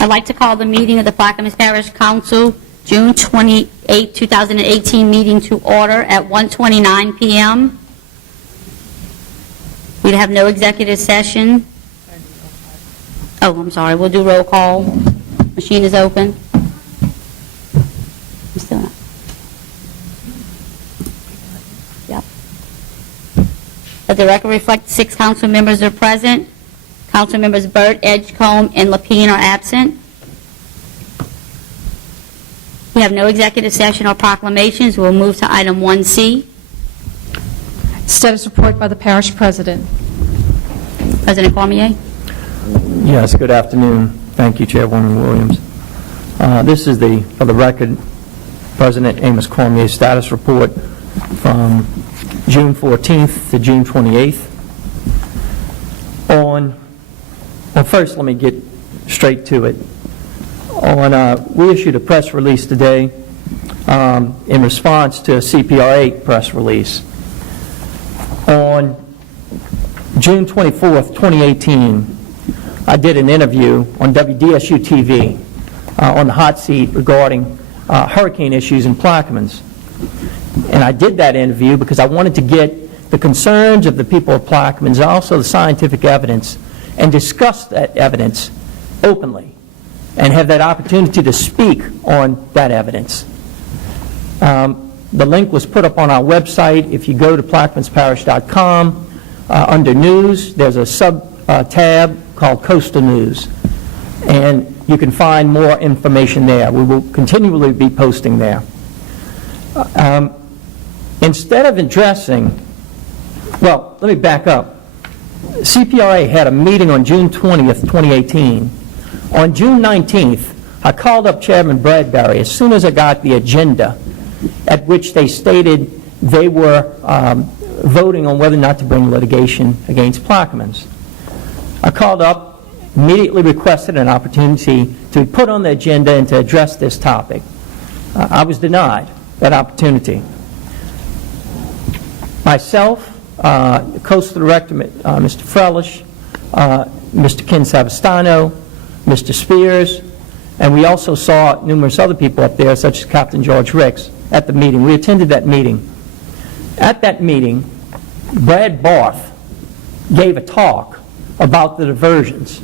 I'd like to call the meeting of the Plaquemines Parish Council, June 28, 2018 meeting to order at 1:29 p.m. We have no executive session. Oh, I'm sorry. We'll do roll call. Machine is open. I'm still not. Yep. Let the record reflect 6 council members are present. Council members Burt, Edgecombe, and Lapine are absent. We have no executive session or proclamations. We'll move to item 1C. Status report by the parish president. President Cormier. Yes, good afternoon. Thank you, Chairwoman Williams. This is for the record, President Amos Cormier's status report from June 14th to June 28th. Well, first, let me get straight to it. We issued a press release today in response to a CPRA press release. On June 24th, 2018, I did an interview on WDSU TV on the hot seat regarding hurricane issues in Plaquemines. And I did that interview because I wanted to get the concerns of the people of Plaquemines and also the scientific evidence and discuss that evidence openly and have that opportunity to speak on that evidence. The link was put up on our website. If you go to plaqueminesparish.com, under News, there's a sub-tab called Coastal News, and you can find more information there. We will continually be posting there. Instead of addressing, well, let me back up. CPRA had a meeting on June 20th, 2018. On June 19th, I called up Chairman Bradbury as soon as I got the agenda, at which they stated they were voting on whether or not to bring litigation against Plaquemines. I called up, immediately requested an opportunity to put on the agenda and to address this topic. I was denied that opportunity. Myself, the Coastal Director, Mr. Frelish, Mr. Ken Savastano, Mr. Spears, and we also saw numerous other people up there, such as Captain George Ricks, at the meeting. We attended that meeting. At that meeting, Brad Barth gave a talk about the diversions.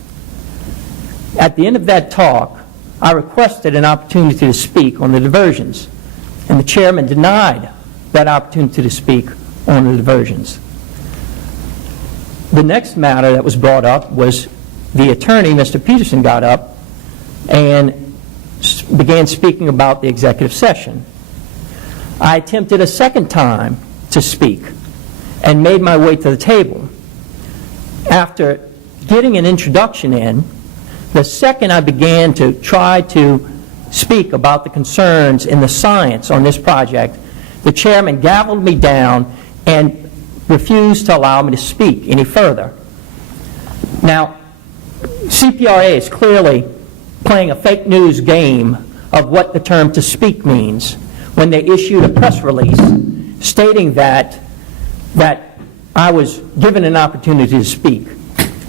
At the end of that talk, I requested an opportunity to speak on the diversions, and the chairman denied that opportunity to speak on the diversions. The next matter that was brought up was the attorney, Mr. Peterson, got up and began speaking about the executive session. I attempted a second time to speak and made my way to the table. After getting an introduction in, the second I began to try to speak about the concerns in the science on this project, the chairman gavelled me down and refused to allow me to speak any further. Now, CPRA is clearly playing a fake news game of what the term to speak means when they issued a press release stating that I was given an opportunity to speak.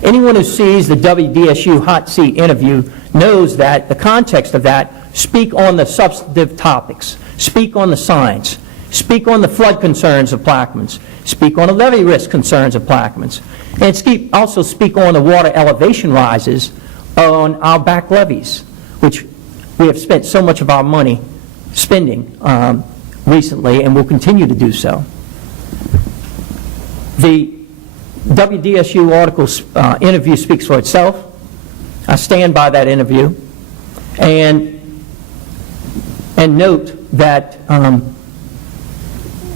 Anyone who sees the WDSU hot seat interview knows that the context of that, speak on the substantive topics, speak on the science, speak on the flood concerns of Plaquemines, speak on the levee risk concerns of Plaquemines, and also speak on the water elevation rises on our back levees, which we have spent so much of our money spending recently and will continue to do so. The WDSU article's interview speaks for itself. I stand by that interview and note that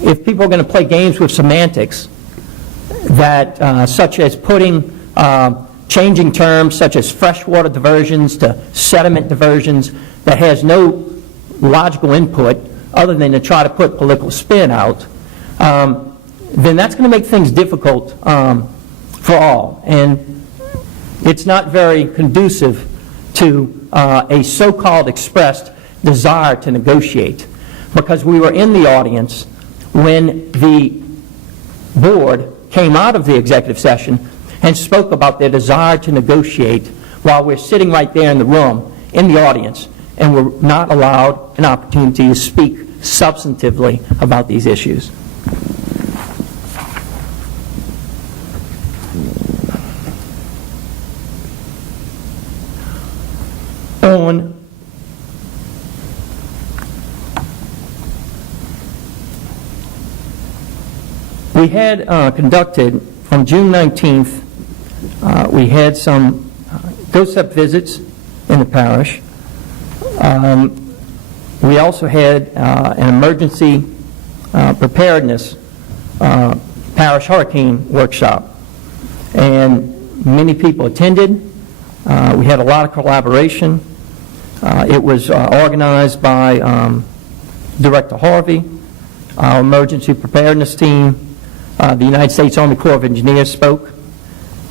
if people are going to play games with semantics, that such as changing terms such as freshwater diversions to sediment diversions that has no logical input other than to try to put political spin out, then that's going to make things difficult for all. And it's not very conducive to a so-called expressed desire to negotiate, because we were in the audience when the board came out of the executive session and spoke about their desire to negotiate while we're sitting right there in the room, in the audience, and we're not allowed an opportunity to speak substantively about these issues. We had conducted, from June 19th, we had some GOSEP visits in the parish. We also had an emergency preparedness parish hurricane workshop, and many people attended. We had a lot of collaboration. It was organized by Director Harvey, our emergency preparedness team. The United States Army Corps of Engineers spoke,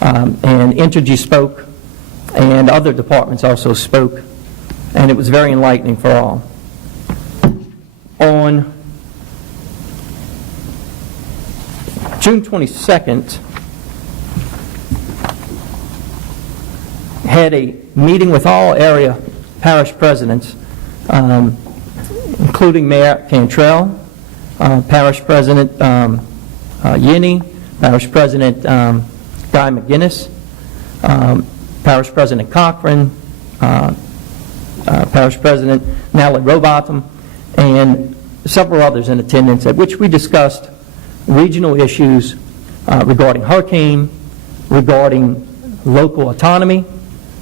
and Entergy spoke, and other departments also spoke, and it was very enlightening for all. On June 22nd, had a meeting with all area parish presidents, including Mayor Cantrell, Parish President Yinny, Parish President Guy McGinnis, Parish President Cochran, Parish President Natalie Robotham, and several others in attendance, at which we discussed regional issues regarding hurricane, regarding local autonomy,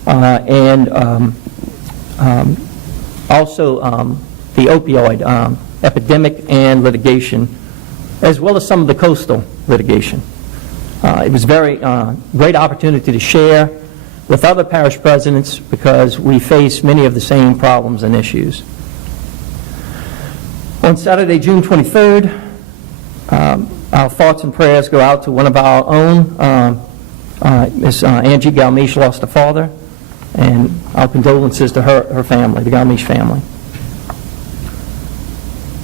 and also the opioid epidemic and litigation, as well as some of the coastal litigation. It was a very great opportunity to share with other parish presidents because we face many of the same problems and issues. On Saturday, June 23rd, our thoughts and prayers go out to one of our own, Miss Angie Galmiche lost a father, and our condolences to her family, the Galmiche family.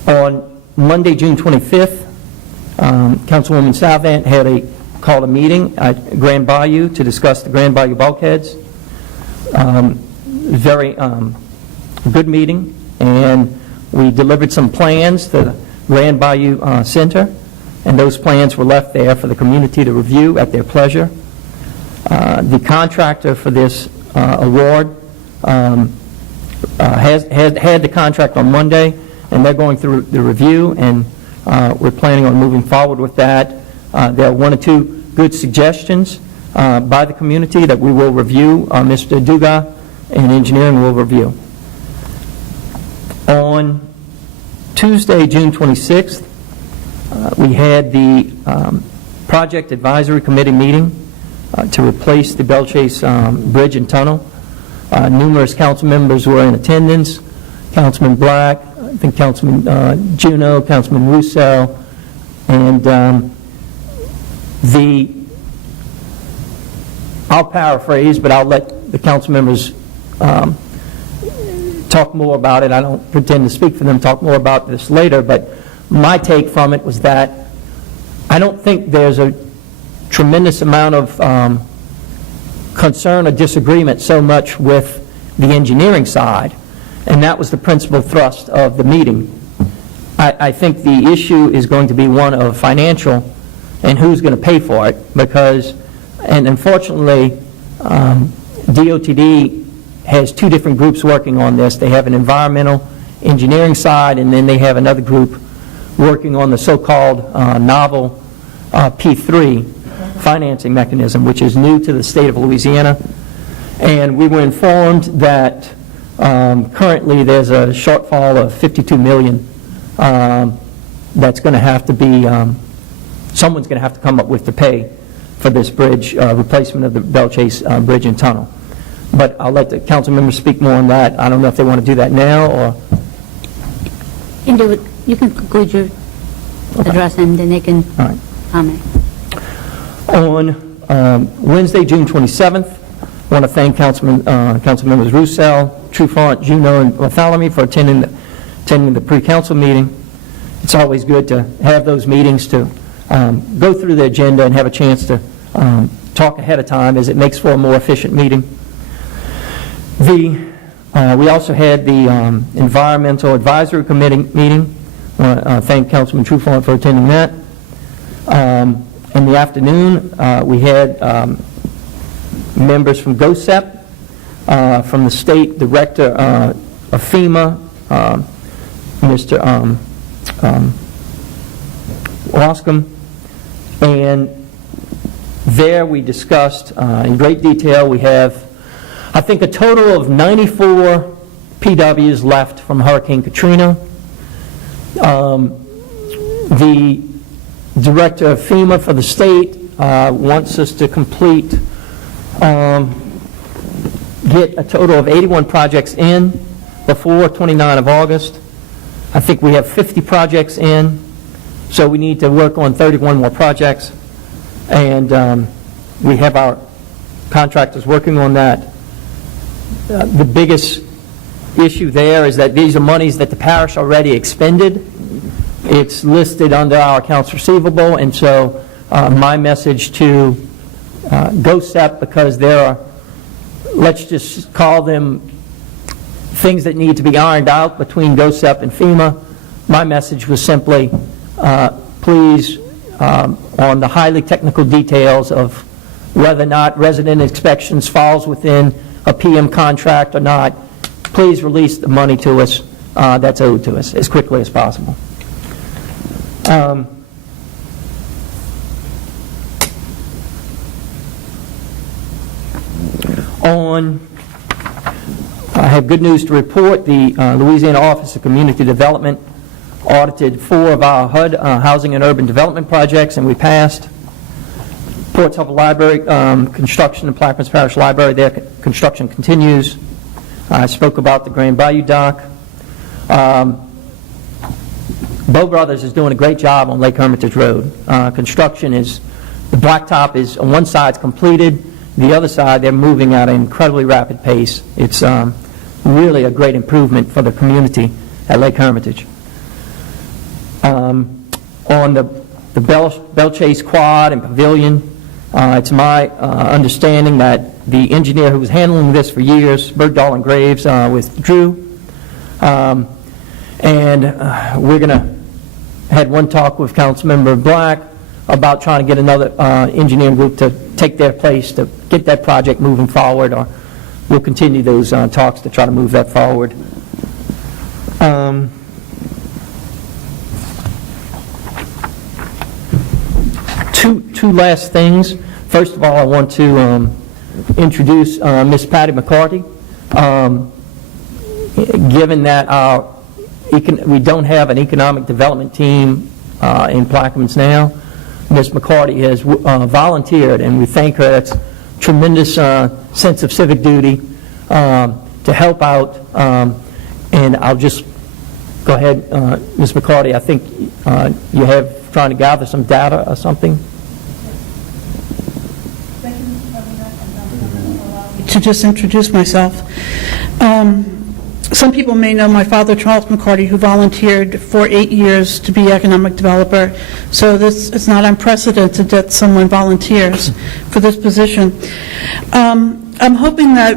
On Monday, June 25th, Councilwoman Savant had called a meeting at Grand Bayou to discuss the Grand Bayou bulkheads. Very good meeting, and we delivered some plans to the Grand Bayou Center, and those plans were left there for the community to review at their pleasure. The contractor for this award had the contract on Monday, and they're going through the review, and we're planning on moving forward with that. There are one or two good suggestions by the community that we will review. Mr. Duga and engineering will review. On Tuesday, June 26th, we had the Project Advisory Committee meeting to replace the Belle Chase Bridge and Tunnel. Numerous council members were in attendance. Councilman Black, I think Councilman Juneau, Councilman Russo, and I'll paraphrase, but I'll let the council members talk more about it. I don't pretend to speak for them, talk more about this later, but my take from it was that I don't think there's a tremendous amount of concern or disagreement so much with the engineering side, and that was the principal thrust of the meeting. I think the issue is going to be one of financial and who's going to pay for it, because, and unfortunately, DOTD has two different groups working on this. They have an environmental engineering side, and then they have another group working on the so-called novel P3 financing mechanism, which is new to the state of Louisiana. And we were informed that currently there's a shortfall of $52 million that's going to have to be, someone's going to have to come up with to pay for this bridge, replacement of the Belle Chase Bridge and Tunnel. But I'll let the council members speak more on that. I don't know if they want to do that now or... You can conclude your address, and then they can All right. comment. On Wednesday, June 27th, I want to thank council members Roussel, Trufant, Juneau, and Bartholomew for attending the pre-council meeting. It's always good to have those meetings to go through the agenda and have a chance to talk ahead of time, as it makes for a more efficient meeting. We also had the Environmental Advisory Committee meeting. I want to thank Councilman Trufant for attending that. In the afternoon, we had members from GOSEP, from the State Director of FEMA, Mr. Roscom, and there we discussed in great detail. We have, I think, a total of 94 PWs left from Hurricane Katrina. The Director of FEMA for the state wants us to complete, get a total of 81 projects in before 29 of August. I think we have 50 projects in, so we need to work on 31 more projects. And we have our contractors working on that. The biggest issue there is that these are monies that the parish already expended. It's listed under our accounts receivable, and so my message to GOSEP, because there are, let's just call them things that need to be ironed out between GOSEP and FEMA, my message was simply, please, on the highly technical details of whether or not resident inspections falls within a PM contract or not, please release the money to us that's owed to us as quickly as possible. I have good news to report. The Louisiana Office of Community Development audited 4 of our HUD, Housing and Urban Development projects, and we passed. Port Suffolk Library construction in Plaquemines Parish Library, their construction continues. I spoke about the Grand Bayou dock. Bow Brothers is doing a great job on Lake Hermitage Road. Construction is, the blacktop is, on one side completed, the other side they're moving at an incredibly rapid pace. It's really a great improvement for the community at Lake Hermitage. On the Bell Chase Quad and Pavilion, it's my understanding that the engineer who was handling this for years, Bergdahl and Graves, withdrew. And we're going to had one talk with Councilmember Black about trying to get another engineering group to take their place to get that project moving forward, or we'll continue those talks to try to move that forward. Two last things. First of all, I want to introduce Miss Patty McCarty. Given that we don't have an economic development team in Plaquemines now, Ms. McCarty has volunteered, and we thank her. That's tremendous sense of civic duty to help out. And I'll just go ahead, Ms. McCarty, I think you have trying to gather some data or something. To just introduce myself. Some people may know my father, Charles McCarty, who volunteered for 8 years to be economic developer. So it's not unprecedented that someone volunteers for this position. I'm hoping that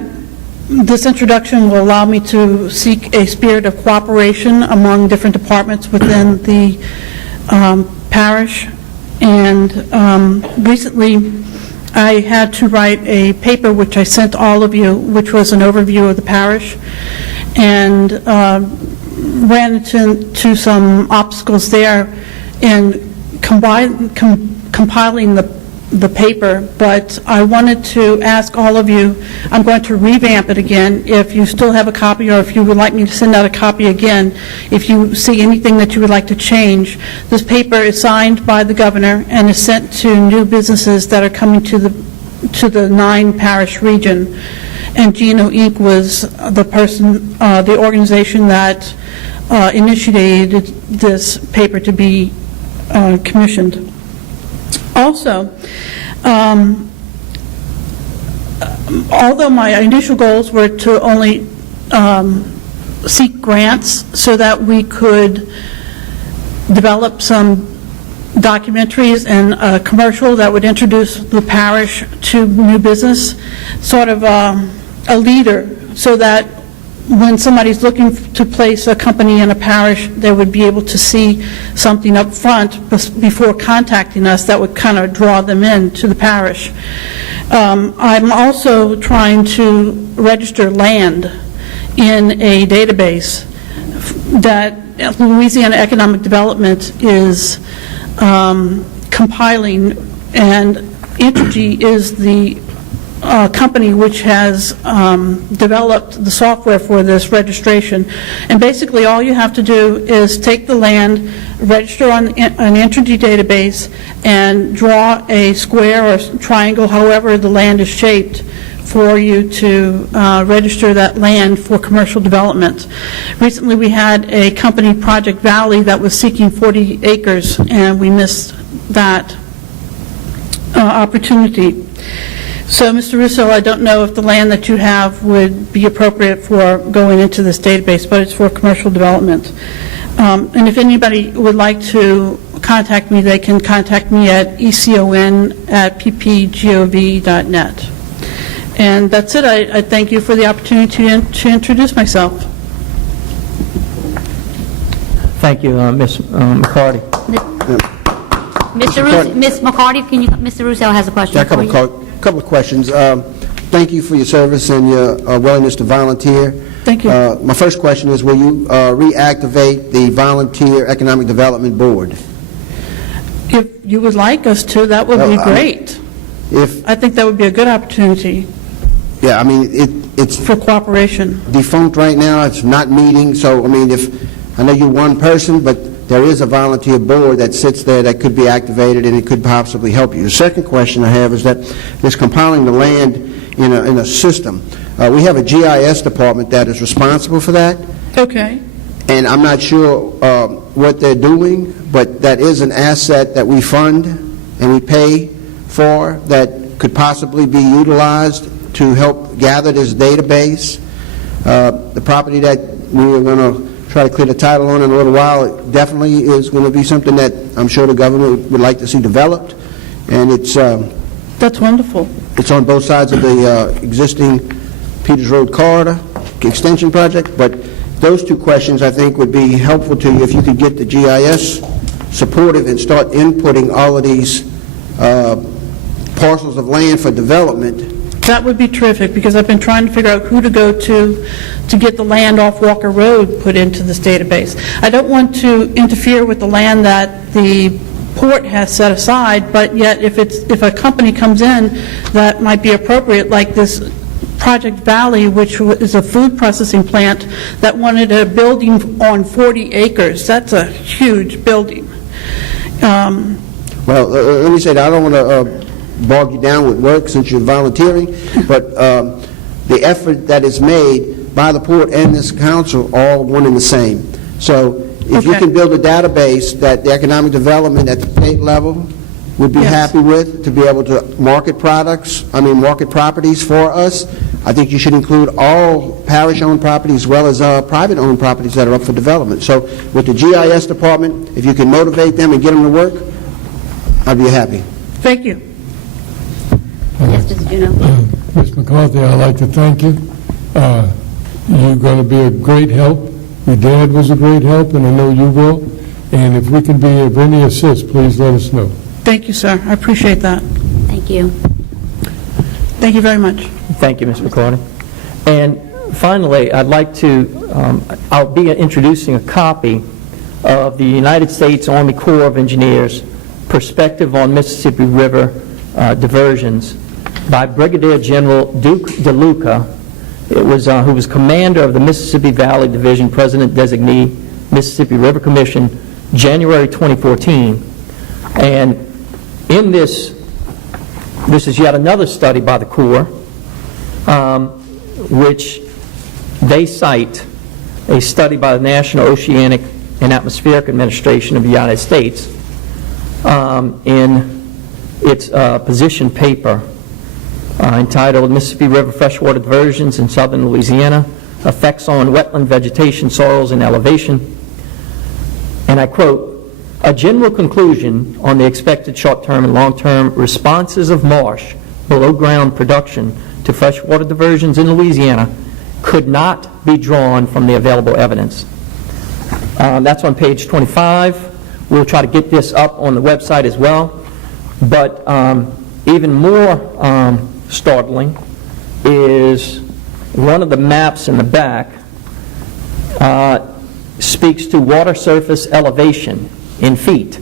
this introduction will allow me to seek a spirit of cooperation among different departments within the parish. And recently, I had to write a paper which I sent all of you, which was an overview of the parish, and ran into some obstacles there in compiling the paper, but I wanted to ask all of you, I'm going to revamp it again. If you still have a copy, or if you would like me to send out a copy again, if you see anything that you would like to change. This paper is signed by the governor and is sent to new businesses that are coming to the 9-parish region. And GNO Inc. was the person, the organization that initiated this paper to be commissioned. Also, although my initial goals were to only seek grants so that we could develop some documentaries and a commercial that would introduce the parish to new business, sort of a leader, so that when somebody's looking to place a company in a parish, they would be able to see something up front before contacting us that would kind of draw them in to the parish. I'm also trying to register land in a database that Louisiana Economic Development is compiling, and Entergy is the company which has developed the software for this registration. And basically, all you have to do is take the land, register on an Entergy database, and draw a square or triangle, however the land is shaped, for you to register that land for commercial development. Recently, we had a company, Project Valley, that was seeking 40 acres, and we missed that opportunity. So, Mr. Russo, I don't know if the land that you have would be appropriate for going into this database, but it's for commercial development. And if anybody would like to contact me, they can contact me at econ@ppgov.net. And that's it. I thank you for the opportunity to introduce myself. Thank you, Ms. McCarty. Ms. McCarty, Mr. Russo has a question for you. Couple of questions. Thank you for your service and your willingness to volunteer. Thank you. My first question is, will you reactivate the Volunteer Economic Development Board? If you would like us to, that would be great. I think that would be a good opportunity Yeah, I mean, it's for cooperation. defunct right now. It's not meeting. So, I mean, I know you're one person, but there is a volunteer board that sits there that could be activated, and it could possibly help you. The second question I have is that this compiling the land in a system. We have a GIS department that is responsible for that, Okay. and I'm not sure what they're doing, but that is an asset that we fund and we pay for that could possibly be utilized to help gather this database. The property that we were going to try to clear the title on in a little while, it definitely is going to be something that I'm sure the government would like to see developed, and That's wonderful. it's on both sides of the existing Peters Road corridor extension project. But those two questions, I think, would be helpful to you if you could get the GIS supportive and start inputting all of these parcels of land for development. That would be terrific, because I've been trying to figure out who to go to get the land off Walker Road put into this database. I don't want to interfere with the land that the port has set aside, but yet if a company comes in that might be appropriate, like this Project Valley, which is a food processing plant that wanted a building on 40 acres. That's a huge building. Well, let me say that I don't want to bog you down with work since you're volunteering, but the effort that is made by the port and this council are all one and the same. So if you Okay. can build a database that the economic development at the state level would be Yes. happy with, to be able to market market properties for us, I think you should include all parish-owned properties as well as private-owned properties that are up for development. So with the GIS department, if you can motivate them and get them to work, I'd be happy. Thank you. Yes, Mr. Juneau. Ms. McCarthy, I'd like to thank you. You're going to be a great help. Your dad was a great help, and I know you will. And if we can be of any assist, please let us know. Thank you, sir. I appreciate that. Thank you. Thank you very much. Thank you, Ms. McCarty. And finally, I'd like to, I'll be introducing a copy of the United States Army Corps of Engineers Perspective on Mississippi River Diversions by Brigadier General Duke DeLuca, who was commander of the Mississippi Valley Division, President-designee, Mississippi River Commission, January 2014. And in this is yet another study by the Corps, which they cite a study by the National Oceanic and Atmospheric Administration of the United States in its position paper entitled Mississippi River Freshwater Diversions in Southern Louisiana, Effects on Wetland Vegetation, Soils, and Elevation. And I quote, A general conclusion on the expected short-term and long-term responses of marsh below-ground production to freshwater diversions in Louisiana could not be drawn from the available evidence. That's on page 25. We'll try to get this up on the website as well. But even more startling is one of the maps in the back speaks to water surface elevation in feet.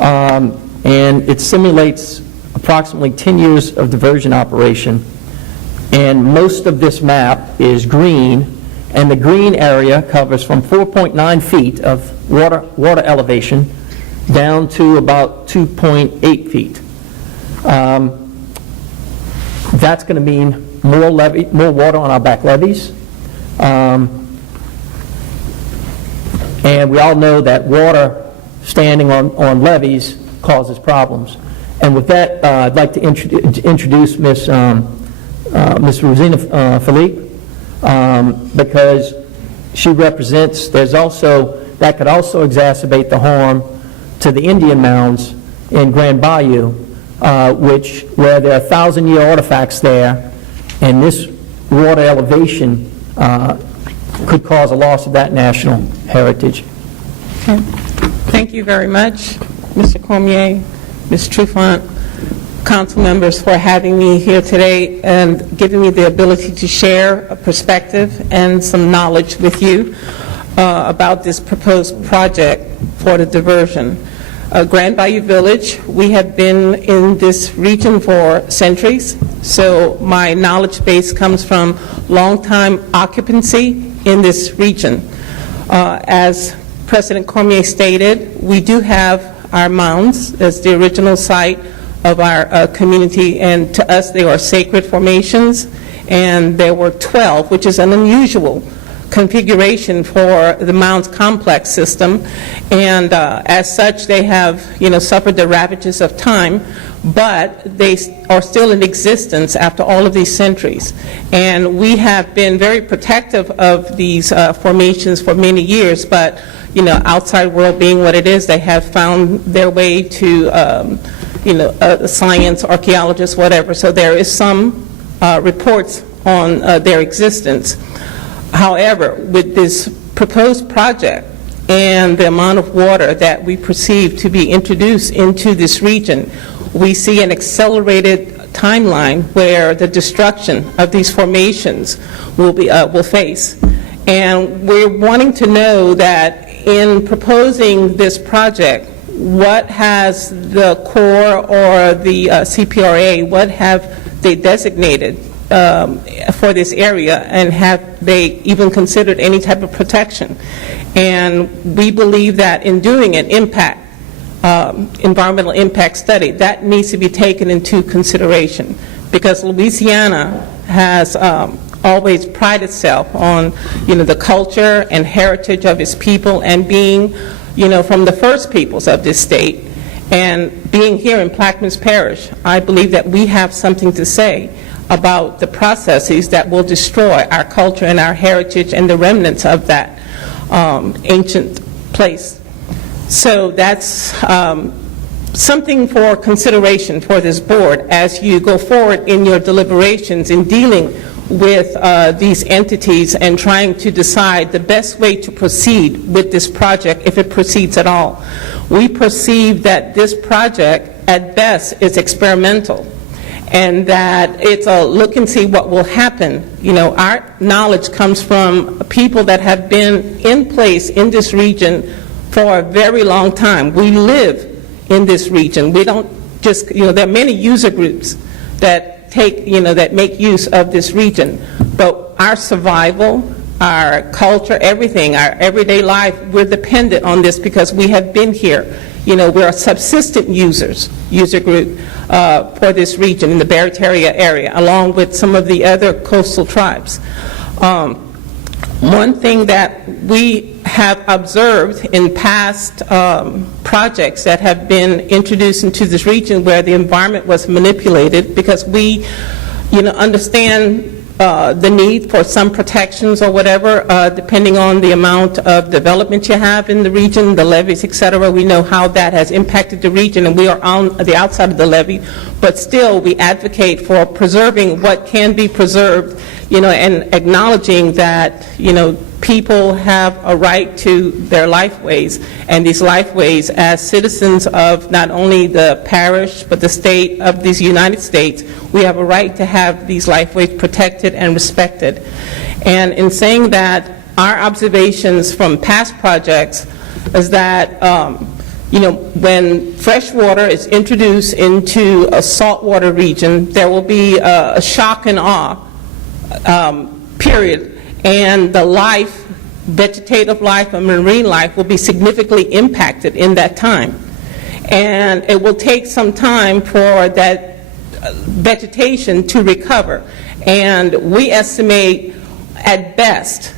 And it simulates approximately 10 years of diversion operation. And most of this map is green, and the green area covers from 4.9 feet of water elevation down to about 2.8 feet. That's going to mean more water on our back levees. And we all know that water standing on levees causes problems. And with that, I'd like to introduce Ms. Rosina Philippe, because she represents, that could also exacerbate the harm to the Indian mounds in Grand Bayou, where there are 1,000-year artifacts there, and this water elevation could cause a loss of that national heritage. Okay. Thank you very much, Mr. Cormier, Ms. Trufant, council members, for having me here today and giving me the ability to share a perspective and some knowledge with you about this proposed project for the diversion. Grand Bayou Village, we have been in this region for centuries, so my knowledge base comes from long-time occupancy in this region. As President Cormier stated, we do have our mounds as the original site of our community, and to us they are sacred formations, and there were 12, which is an unusual configuration for the mounds complex system, and as such they have suffered the ravages of time, but they are still in existence after all of these centuries. And we have been very protective of these formations for many years, but outside world being what it is, they have found their way to science, archaeologists, whatever. So there is some reports on their existence. However, with this proposed project and the amount of water that we perceive to be introduced into this region, we see an accelerated timeline where the destruction of these formations will face. And we're wanting to know that in proposing this project, what has the Corps or the CPRA, what have they designated for this area, and have they even considered any type of protection? And we believe that in doing an environmental impact study, that needs to be taken into consideration, because Louisiana has always prided itself on the culture and heritage of its people, and being from the first peoples of this state, and being here in Plaquemines Parish, I believe that we have something to say about the processes that will destroy our culture and our heritage and the remnants of that ancient place. So that's something for consideration for this board as you go forward in your deliberations in dealing with these entities and trying to decide the best way to proceed with this project, if it proceeds at all. We perceive that this project at best is experimental, and that it's a look and see what will happen. Our knowledge comes from people that have been in place in this region for a very long time. We live in this region. We don't just, there are many user groups that that make use of this region, but our survival, our culture, everything, our everyday life, we're dependent on this because we have been here. We're a subsistent user group for this region in the Barataria area, along with some of the other coastal tribes. One thing that we have observed in past projects that have been introduced into this region where the environment was manipulated, because we understand the need for some protections or whatever, depending on the amount of development you have in the region, the levees, et cetera. We know how that has impacted the region, and we are on the outside of the levee, but still we advocate for preserving what can be preserved, and acknowledging that, people have a right to their lifeways, and these lifeways, as citizens of not only the parish but the state of these United States, we have a right to have these lifeways protected and respected. And in saying that, our observations from past projects is that, when fresh water is introduced into a saltwater region, there will be a shock and awe, period. And the life, vegetative life and marine life will be significantly impacted in that time. And it will take some time for that vegetation to recover. And we estimate at best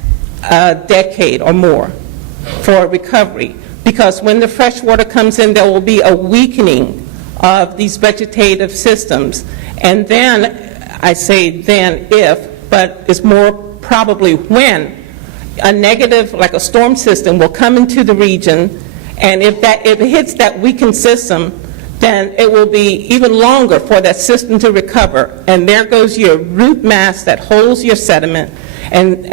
a decade or more for recovery. Because when the fresh water comes in, there will be a weakening of these vegetative systems. And then, I say then if, but it's more probably when a negative, like a storm system, will come into the region, and if it hits that weakened system, then it will be even longer for that system to recover. And there goes your root mass that holds your sediment, and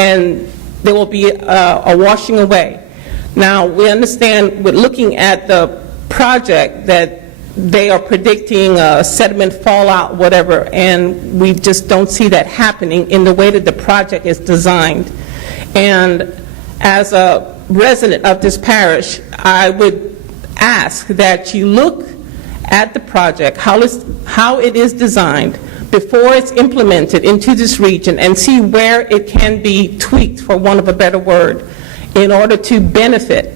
there will be a washing away. Now, we understand, with looking at the project, that they are predicting sediment fallout, whatever, and we just don't see that happening in the way that the project is designed. And as a resident of this parish, I would ask that you look at the project, how it is designed, before it's implemented into this region, and see where it can be tweaked, for want of a better word, in order to benefit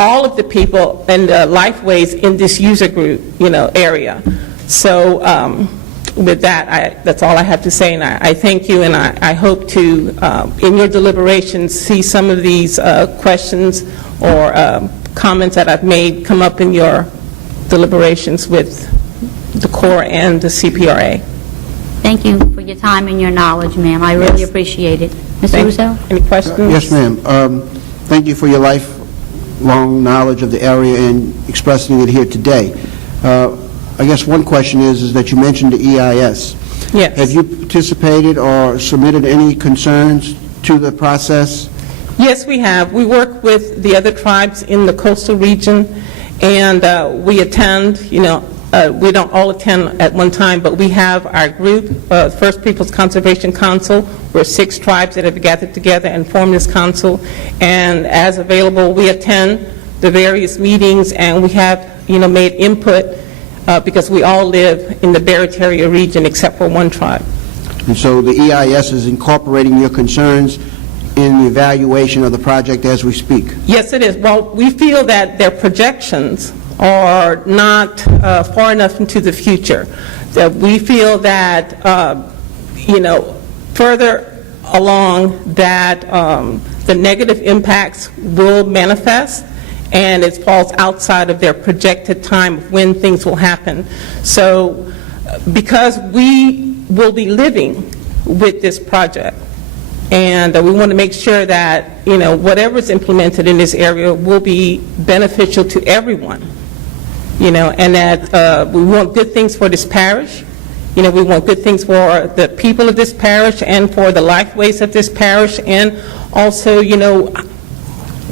all of the people and the lifeways in this user group, area. So with that, that's all I have to say, and I thank you, and I hope to, in your deliberations, see some of these questions or comments that I've made come up in your deliberations with the Corps and the CPRA. Thank you for your time and your knowledge, ma'am. I really appreciate it. Mr. Russo? Any questions? Yes, ma'am. Thank you for your lifelong knowledge of the area and expressing it here today. I guess one question is that you mentioned the EIS. Yes. Have you participated or submitted any concerns to the process? Yes, we have. We work with the other tribes in the coastal region, and we attend, we don't all attend at one time, but we have our group, First Peoples Conservation Council. We're 6 tribes that have gathered together and formed this council, and as available, we attend the various meetings, and we have, made input because we all live in the Barataria region except for one tribe. And so the EIS is incorporating your concerns in the evaluation of the project as we speak? Yes, it is. Well, we feel that their projections are not far enough into the future. That we feel that, further along that the negative impacts will manifest, and it falls outside of their projected time of when things will happen. So because we will be living with this project, and we want to make sure that, whatever is implemented in this area will be beneficial to everyone, and that we want good things for this parish. We want good things for the people of this parish and for the lifeways of this parish, and also,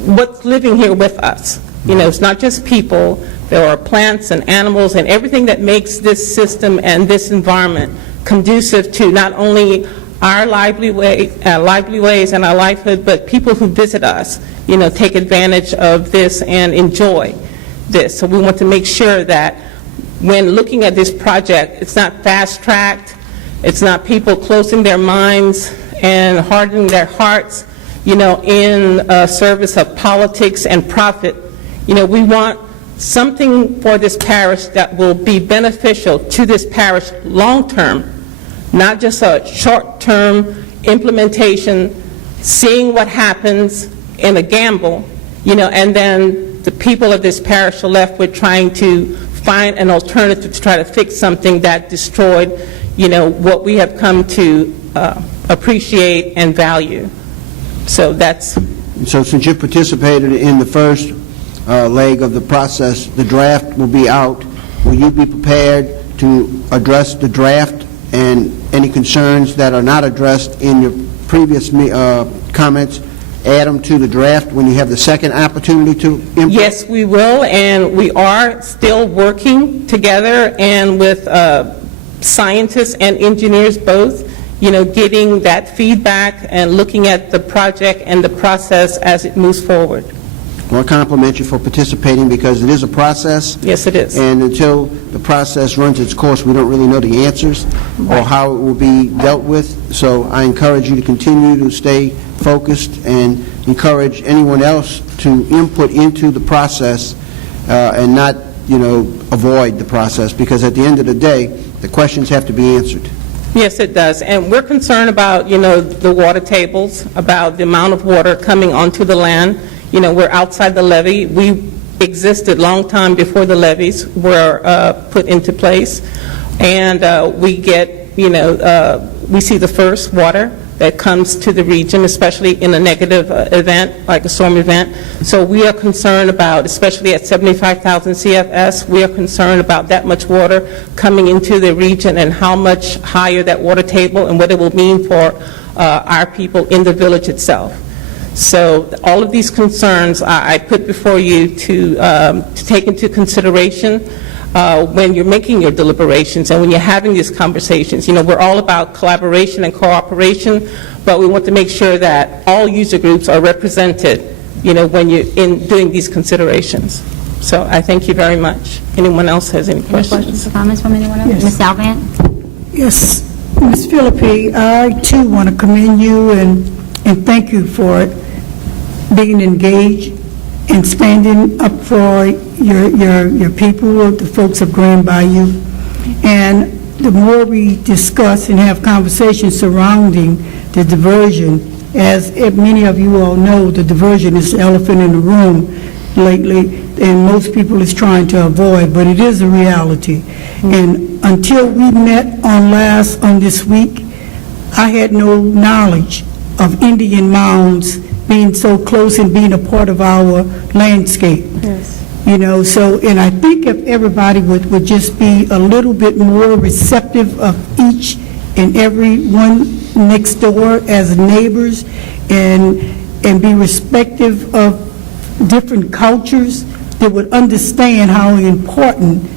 what's living here with us. It's not just people. There are plants and animals and everything that makes this system and this environment conducive to not only our livelyways and our livelihood, but people who visit us, take advantage of this and enjoy this. So we want to make sure that when looking at this project, it's not fast-tracked, it's not people closing their minds and hardening their hearts, in service of politics and profit. We want something for this parish that will be beneficial to this parish long-term, not just a short-term implementation, seeing what happens in a gamble, and then the people of this parish are left with trying to find an alternative to try to fix something that destroyed, what we have come to appreciate and value. So that's, So since you participated in the first leg of the process, the draft will be out. Will you be prepared to address the draft and any concerns that are not addressed in your previous comments, add them to the draft when you have the second opportunity to input? yes, we will, and we are still working together and with scientists and engineers both, getting that feedback and looking at the project and the process as it moves forward. Well, I compliment you for participating because it is a process. Yes, it is. And until the process runs its course, we don't really know the answers or how it will be dealt with. So I encourage you to continue to stay focused and encourage anyone else to input into the process and not, avoid the process, because at the end of the day, the questions have to be answered. Yes, it does. And we're concerned about, the water tables, about the amount of water coming onto the land. We're outside the levee. We existed long time before the levees were put into place. And we get, we see the first water that comes to the region, especially in a negative event, like a storm event. So we are concerned about, especially at 75,000 CFS, we are concerned about that much water coming into the region and how much higher that water table and what it will mean for our people in the village itself. So all of these concerns I put before you to take into consideration when you're making your deliberations and when you're having these conversations. We're all about collaboration and cooperation, but we want to make sure that all user groups are represented, when you're in doing these considerations. So I thank you very much. Anyone else has any Any questions? questions or comments from anyone else? Yes. Ms. Salvant? Yes, Ms. Philippi, I too want to commend you and thank you for being engaged and standing up for your people, the folks of Grand Bayou. And the more we discuss and have conversations surrounding the diversion, as many of you all know, the diversion is the elephant in the room lately, and most people is trying to avoid, but it is a reality. And until we met on this week, I had no knowledge of Indian mounds being so close and being a part of our landscape. Yes. So, and I think if everybody would just be a little bit more receptive of each and every one next door as neighbors and be respective of different cultures, they would understand how important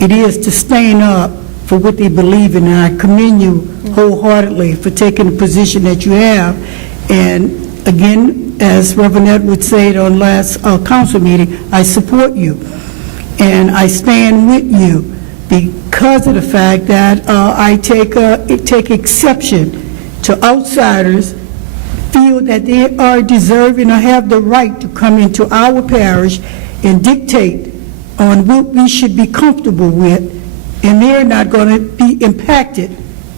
it is to stand up for what they believe in. And I commend you wholeheartedly for taking the position that you have. And again, as Reverend Edwards said on last council meeting, I support you, and I stand with you because of the fact that I take exception to outsiders feel that they are deserving or have the right to come into our parish and dictate on what we should be comfortable with, and they're not going to be impacted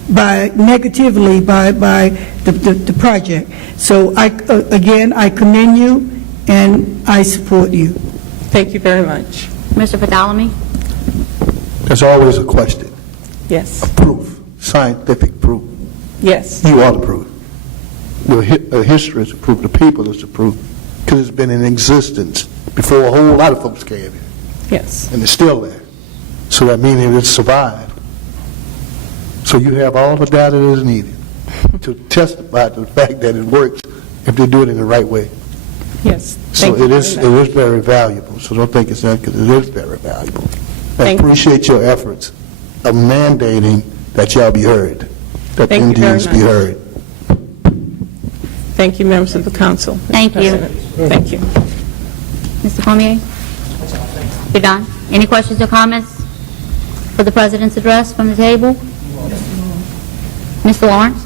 negatively by the project. So again, I commend you and I support you. Thank you very much. Mr. Badalamy? There's always a question. Yes. Proof, scientific proof. Yes. You are the proof. The history is the proof. The people is the proof. Because it's been in existence before a whole lot of folks came here. Yes. And it's still there. So that means it survived. So you have all the data that is needed to testify to the fact that it works if they do it in the right way. Yes. So Thank you it is very much. very valuable. So don't think it's not, because it is very valuable. I Thank you. appreciate your efforts of mandating that y'all be heard, that the Thank you very Indians be much. heard. Thank you, members of the council. Mr. Thank you. President. Thank you. Mr. Cormier? You're done. Any questions or comments for the President's address from the table? Mr. Lawrence?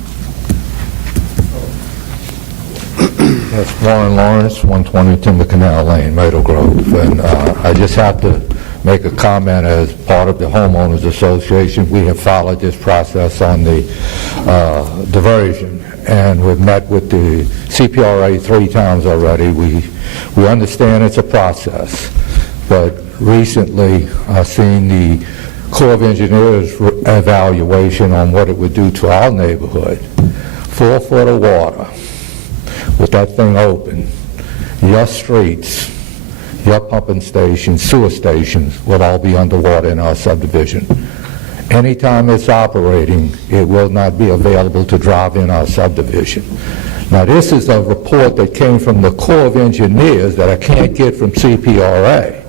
Yes, Warren Lawrence, 120 Timber Canal Lane, Myrtle Grove. And I just have to make a comment as part of the Homeowners Association. We have followed this process on the diversion, and we've met with the CPRA 3 times already. We understand it's a process, but recently I've seen the Corps of Engineers evaluation on what it would do to our neighborhood 4 foot of water, with that thing open, your streets, your pumping stations, sewer stations will all be underwater in our subdivision. Anytime it's operating, it will not be available to drive in our subdivision. Now, this is a report that came from the Corps of Engineers that I can't get from CPRA.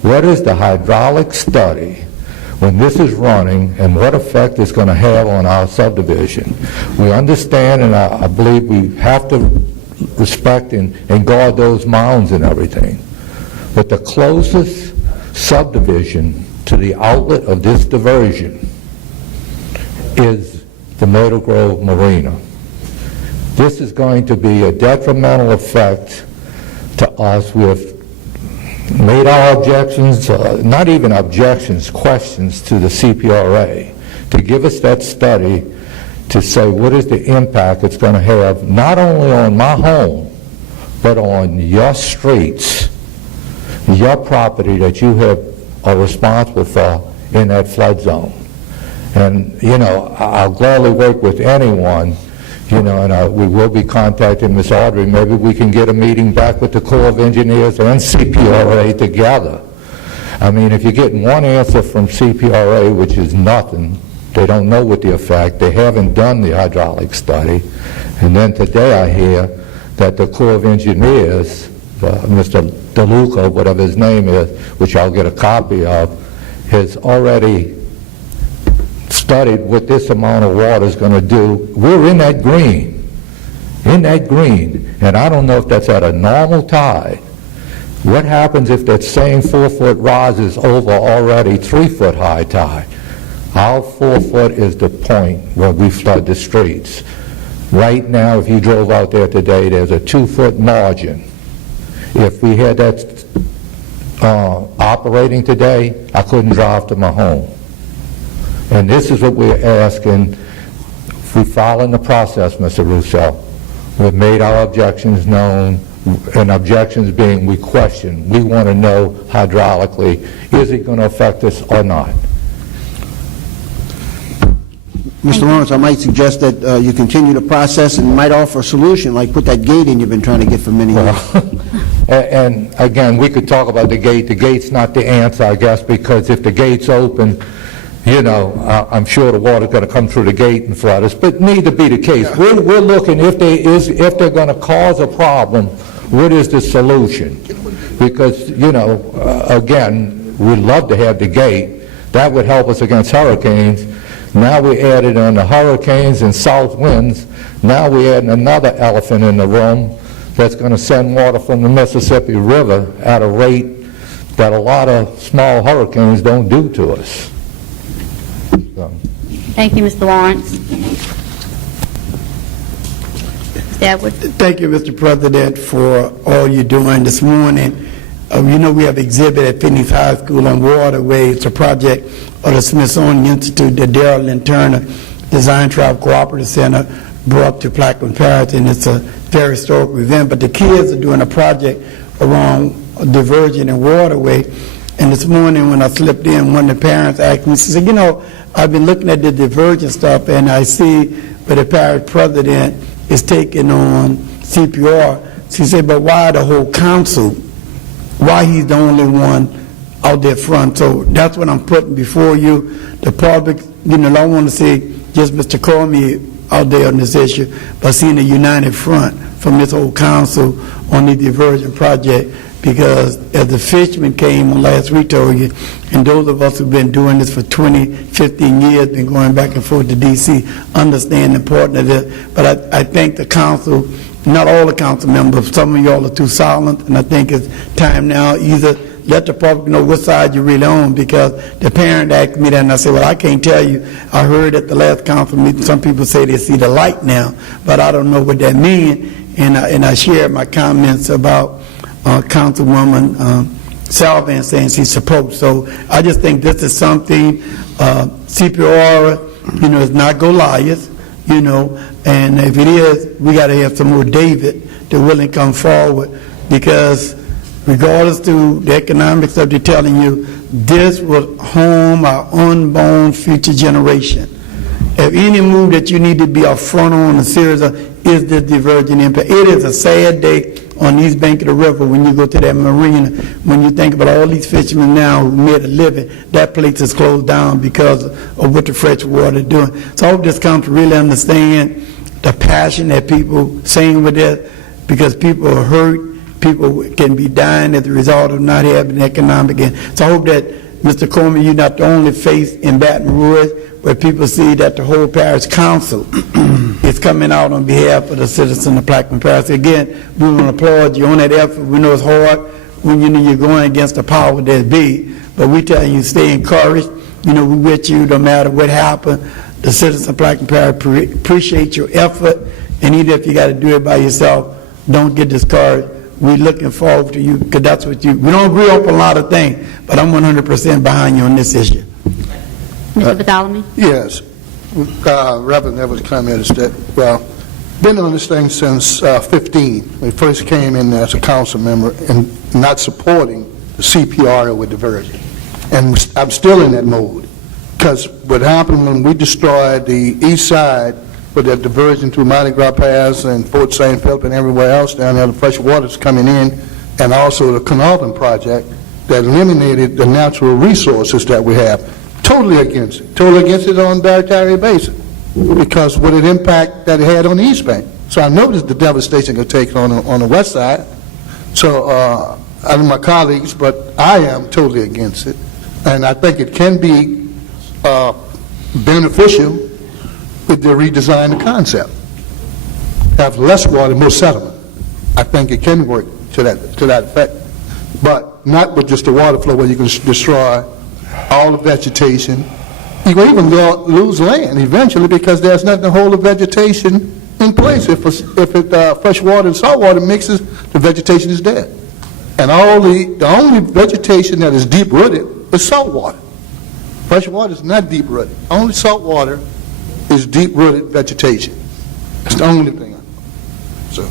What is the hydraulic study when this is running and what effect it's going to have on our subdivision? We understand, and I believe we have to respect and guard those mounds and everything. But the closest subdivision to the outlet of this diversion is the Myrtle Grove Marina. This is going to be a detrimental effect to us. We've made our objections, not even objections, questions to the CPRA to give us that study to say what is the impact it's going to have not only on my home, but on your streets, your property that you are responsible for in that flood zone. And, you know, I'll gladly work with anyone, you know, and we will be contacting Ms. Audrey. Maybe we can get a meeting back with the Corps of Engineers and CPRA together. I mean, if you're getting one answer from CPRA, which is nothing, they don't know what the effect, they haven't done the hydraulic study, and then today I hear that the Corps of Engineers, Mr. DeLuca, whatever his name is, which I'll get a copy of, has already studied what this amount of water is going to do. We're in that green, and I don't know if that's at a normal tide. What happens if that same 4 foot rise is over already 3 foot high tide? Our 4 foot is the point where we flood the streets. Right now, if you drove out there today, there's a 2 foot margin. If we had that operating today, I couldn't drive to my home. And this is what we're asking. If we follow in the process, Mr. Russo, we've made our objections known, and objections being we question. We want to know hydraulically, is it going to affect us or not? Mr. Lawrence, I might suggest that you continue the process and might offer a solution, like put that gate in you've been trying to get for many years. And again, we could talk about the gate. The gate's not the answer, I guess, because if the gate's open, you know, I'm sure the water's going to come through the gate and flood us, but need to be the case. Yeah. We're looking, if they're going to cause a problem, what is the solution? Because, you know, again, we'd love to have the gate. That would help us against hurricanes. Now we added on the hurricanes and south winds. Now we're adding another elephant in the room that's going to send water from the Mississippi River at a rate that a lot of small hurricanes don't do to us. So. Thank you, Mr. Lawrence. Mr. Edwards. Thank you, Mr. President, for all you're doing this morning. You know, we have an exhibit at Phoenix High School on waterways. It's a project of the Smithsonian Institute that Darrell Lynn Turner Design Tribe Cooperative Center brought to Plaquemine Parish, and it's a very historical event. But the kids are doing a project around a diversion and waterway. And this morning when I slipped in, one of the parents asked me, she said, you know, I've been looking at the diversion stuff, and I see where the parish president is taking on CPR. She said, but why the whole council? Why he's the only one out there front? So that's what I'm putting before you. The public, you know, I don't want to see just Mr. Cormier out there on this issue, but seeing a united front from this whole council on the diversion project. Because as the fishermen came on last week, told you, and those of us who've been doing this for 20, 15 years, been going back and forth to D.C., understand the importance of this. But I think the council, not all the council members, some of y'all are too silent, and I think it's time now either let the public know what side you're really on, because the parent asked me that, and I said, well, I can't tell you. I heard at the last council meeting, some people say they see the light now, but I don't know what that means, and I shared my comments about Councilwoman Salvin saying she's supposed. So I just think this is something, CPR, you know, is not Goliath, you know, and if it is, we got to have some more David that willing to come forward, because regardless to the economics of they're telling you, this will harm our unborn future generation. If any move that you need to be upfront on a series of, is the divergent impact. It is a sad day on the east bank of the river when you go to that marina, when you think about all these fishermen now who made a living, that place is closed down because of what the fresh water is doing. So I hope this council really understand the passion that people saying with that, because people are hurt, people can be dying as a result of not having economic gain. So I hope that, Mr. Coleman, you're not the only face in Baton Rouge where people see that the whole parish council is coming out on behalf of the citizens of Plaquemine Parish. Again, we want to applaud you on that effort. We know it's hard when you know you're going against the power that be, but we tell you stay encouraged. We with you no matter what happens. The citizens of Plaquemine Parish appreciate your effort, and even if you got to do it by yourself, don't get discouraged. We're looking forward to you, because that's what we don't agree on a lot of things, but I'm 100% behind you on this issue. Mr. Bartholomew? Yes. Reverend Evans commented that, well, been on this thing since 15. When he first came in as a council member and not supporting the CPR with diversion. And I'm still in that mode. Because what happened when we destroyed the east side with that diversion through Mardi Gras Pass and Fort St. Philip and everywhere else down there, the fresh water's coming in, and also the Canalton project that eliminated the natural resources that we have. Totally against it on Barataria Basin, because what an impact that it had on the East Bank. So I noticed the devastation it take on the west side. So I don't know my colleagues, but I am totally against it. And I think it can be beneficial if they redesign the concept. Have less water, more sediment. I think it can work to that effect. But not with just the water flow where you can destroy all the vegetation. You can even lose land eventually because there's nothing to hold the vegetation in place. If fresh water and salt water mixes, the vegetation is dead. And the only vegetation that is deep-rooted is salt water. Fresh water is not deep-rooted. Only salt water is deep-rooted vegetation. It's the only thing. So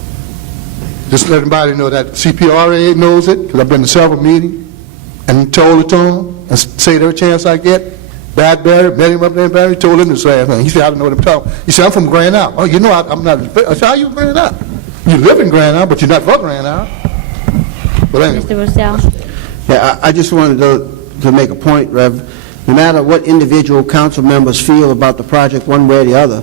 just let everybody know that CPRA knows it, because I've been to several meetings and told it to them, and say every chance I get. Badberry, met him up there in Barry, told him the same thing. He said, I don't know what I'm talking about. He said, I'm from Grand Isle. Oh, you know I'm not. I said, how you from Grand Isle? You live in Grand Isle, but you're not from Grand Isle. But anyway. Mr. Roussel? Yeah, I just wanted to make a point, Rev. No matter what individual council members feel about the project one way or the other,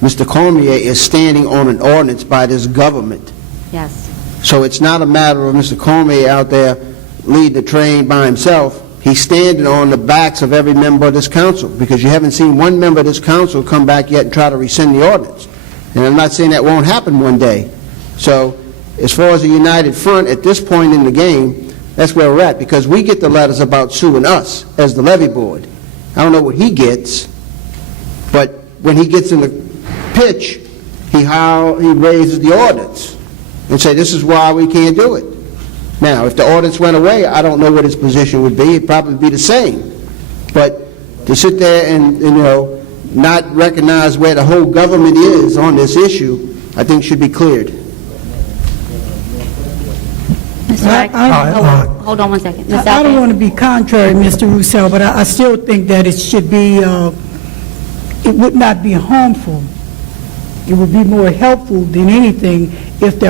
Mr. Cormier is standing on an ordinance by this government. Yes. So it's not a matter of Mr. Cormier out there leading the train by himself. He's standing on the backs of every member of this council, because you haven't seen one member of this council come back yet and try to rescind the ordinance. And I'm not saying that won't happen one day. So as far as a united front at this point in the game, that's where we're at, because we get the letters about suing us as the levy board. I don't know what he gets, but when he gets in the pitch, he raises the ordinance and say, this is why we can't do it. Now, if the ordinance went away, I don't know what his position would be. It'd probably be the same. But to sit there and not recognize where the whole government is on this issue, I think should be cleared. Mr. Wright? Hold on one second. Ms. I don't Alpert? want to be contrary, Mr. Roussel, but I still think that it should be, it would not be harmful. It would be more helpful than anything if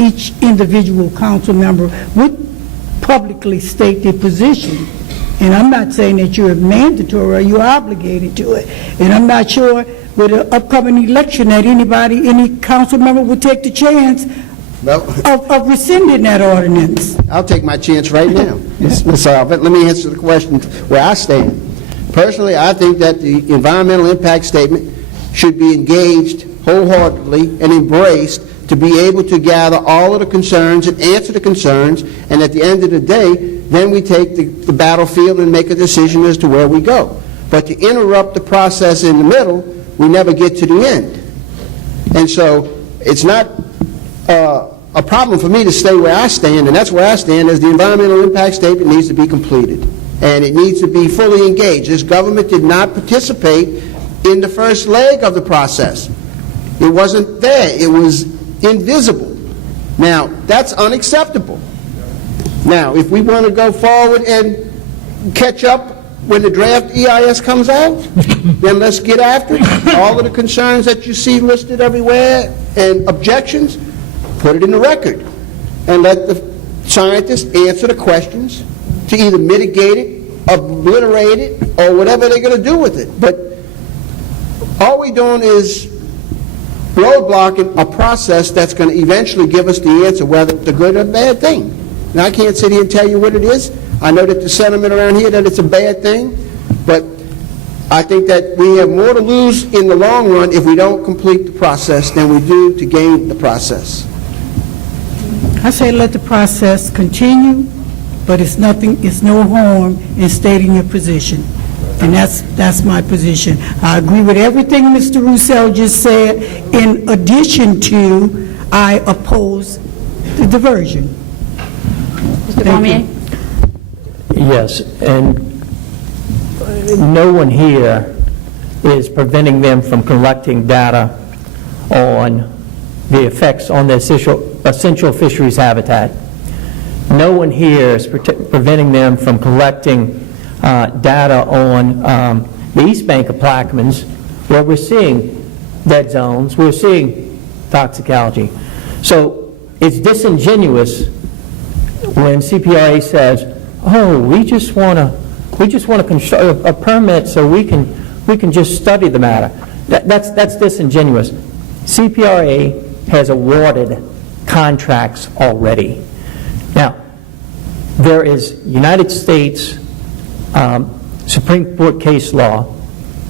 each individual council member would publicly state their position. And I'm not saying that you're mandatory or you're obligated to it. And I'm not sure with the upcoming election that any council member would take the chance of rescinding that ordinance. I'll take my chance right now, Ms. Alvin. Let me answer the question where I stand. Personally, I think that the environmental impact statement should be engaged wholeheartedly and embraced to be able to gather all of the concerns and answer the concerns, and at the end of the day, then we take the battlefield and make a decision as to where we go. But to interrupt the process in the middle, we never get to the end. And so it's not a problem for me to stay where I stand, and that's where I stand, as the environmental impact statement needs to be completed. And it needs to be fully engaged. This government did not participate in the first leg of the process. It wasn't there. It was invisible. Now, that's unacceptable. Now, if we want to go forward and catch up, when the draft EIS comes out, then let's get after it. All of the concerns that you see listed everywhere and objections, put it in the record. And let the scientists answer the questions to either mitigate it, obliterate it, or whatever they're going to do with it. But all we're doing is roadblocking a process that's going to eventually give us the answer whether it's a good or bad thing. And I can't sit here and tell you what it is. I know that the sentiment around here that it's a bad thing, but I think that we have more to lose in the long run if we don't complete the process than we do to gain the process. I say let the process continue, but it's no harm in stating your position. And that's my position. I agree with everything Mr. Roussel just said. In addition to, I oppose the diversion. Mr. Cormier? Yes, and no one here is preventing them from collecting data on the effects on the essential fisheries habitat. No one here is preventing them from collecting data on the east bank of Plaquemines, where we're seeing dead zones, we're seeing toxicology. So it's disingenuous when CPRA says, "Oh, we just want to construct a permit so we can just study the matter." That's disingenuous. CPRA has awarded contracts already. Now, there is United States Supreme Court case law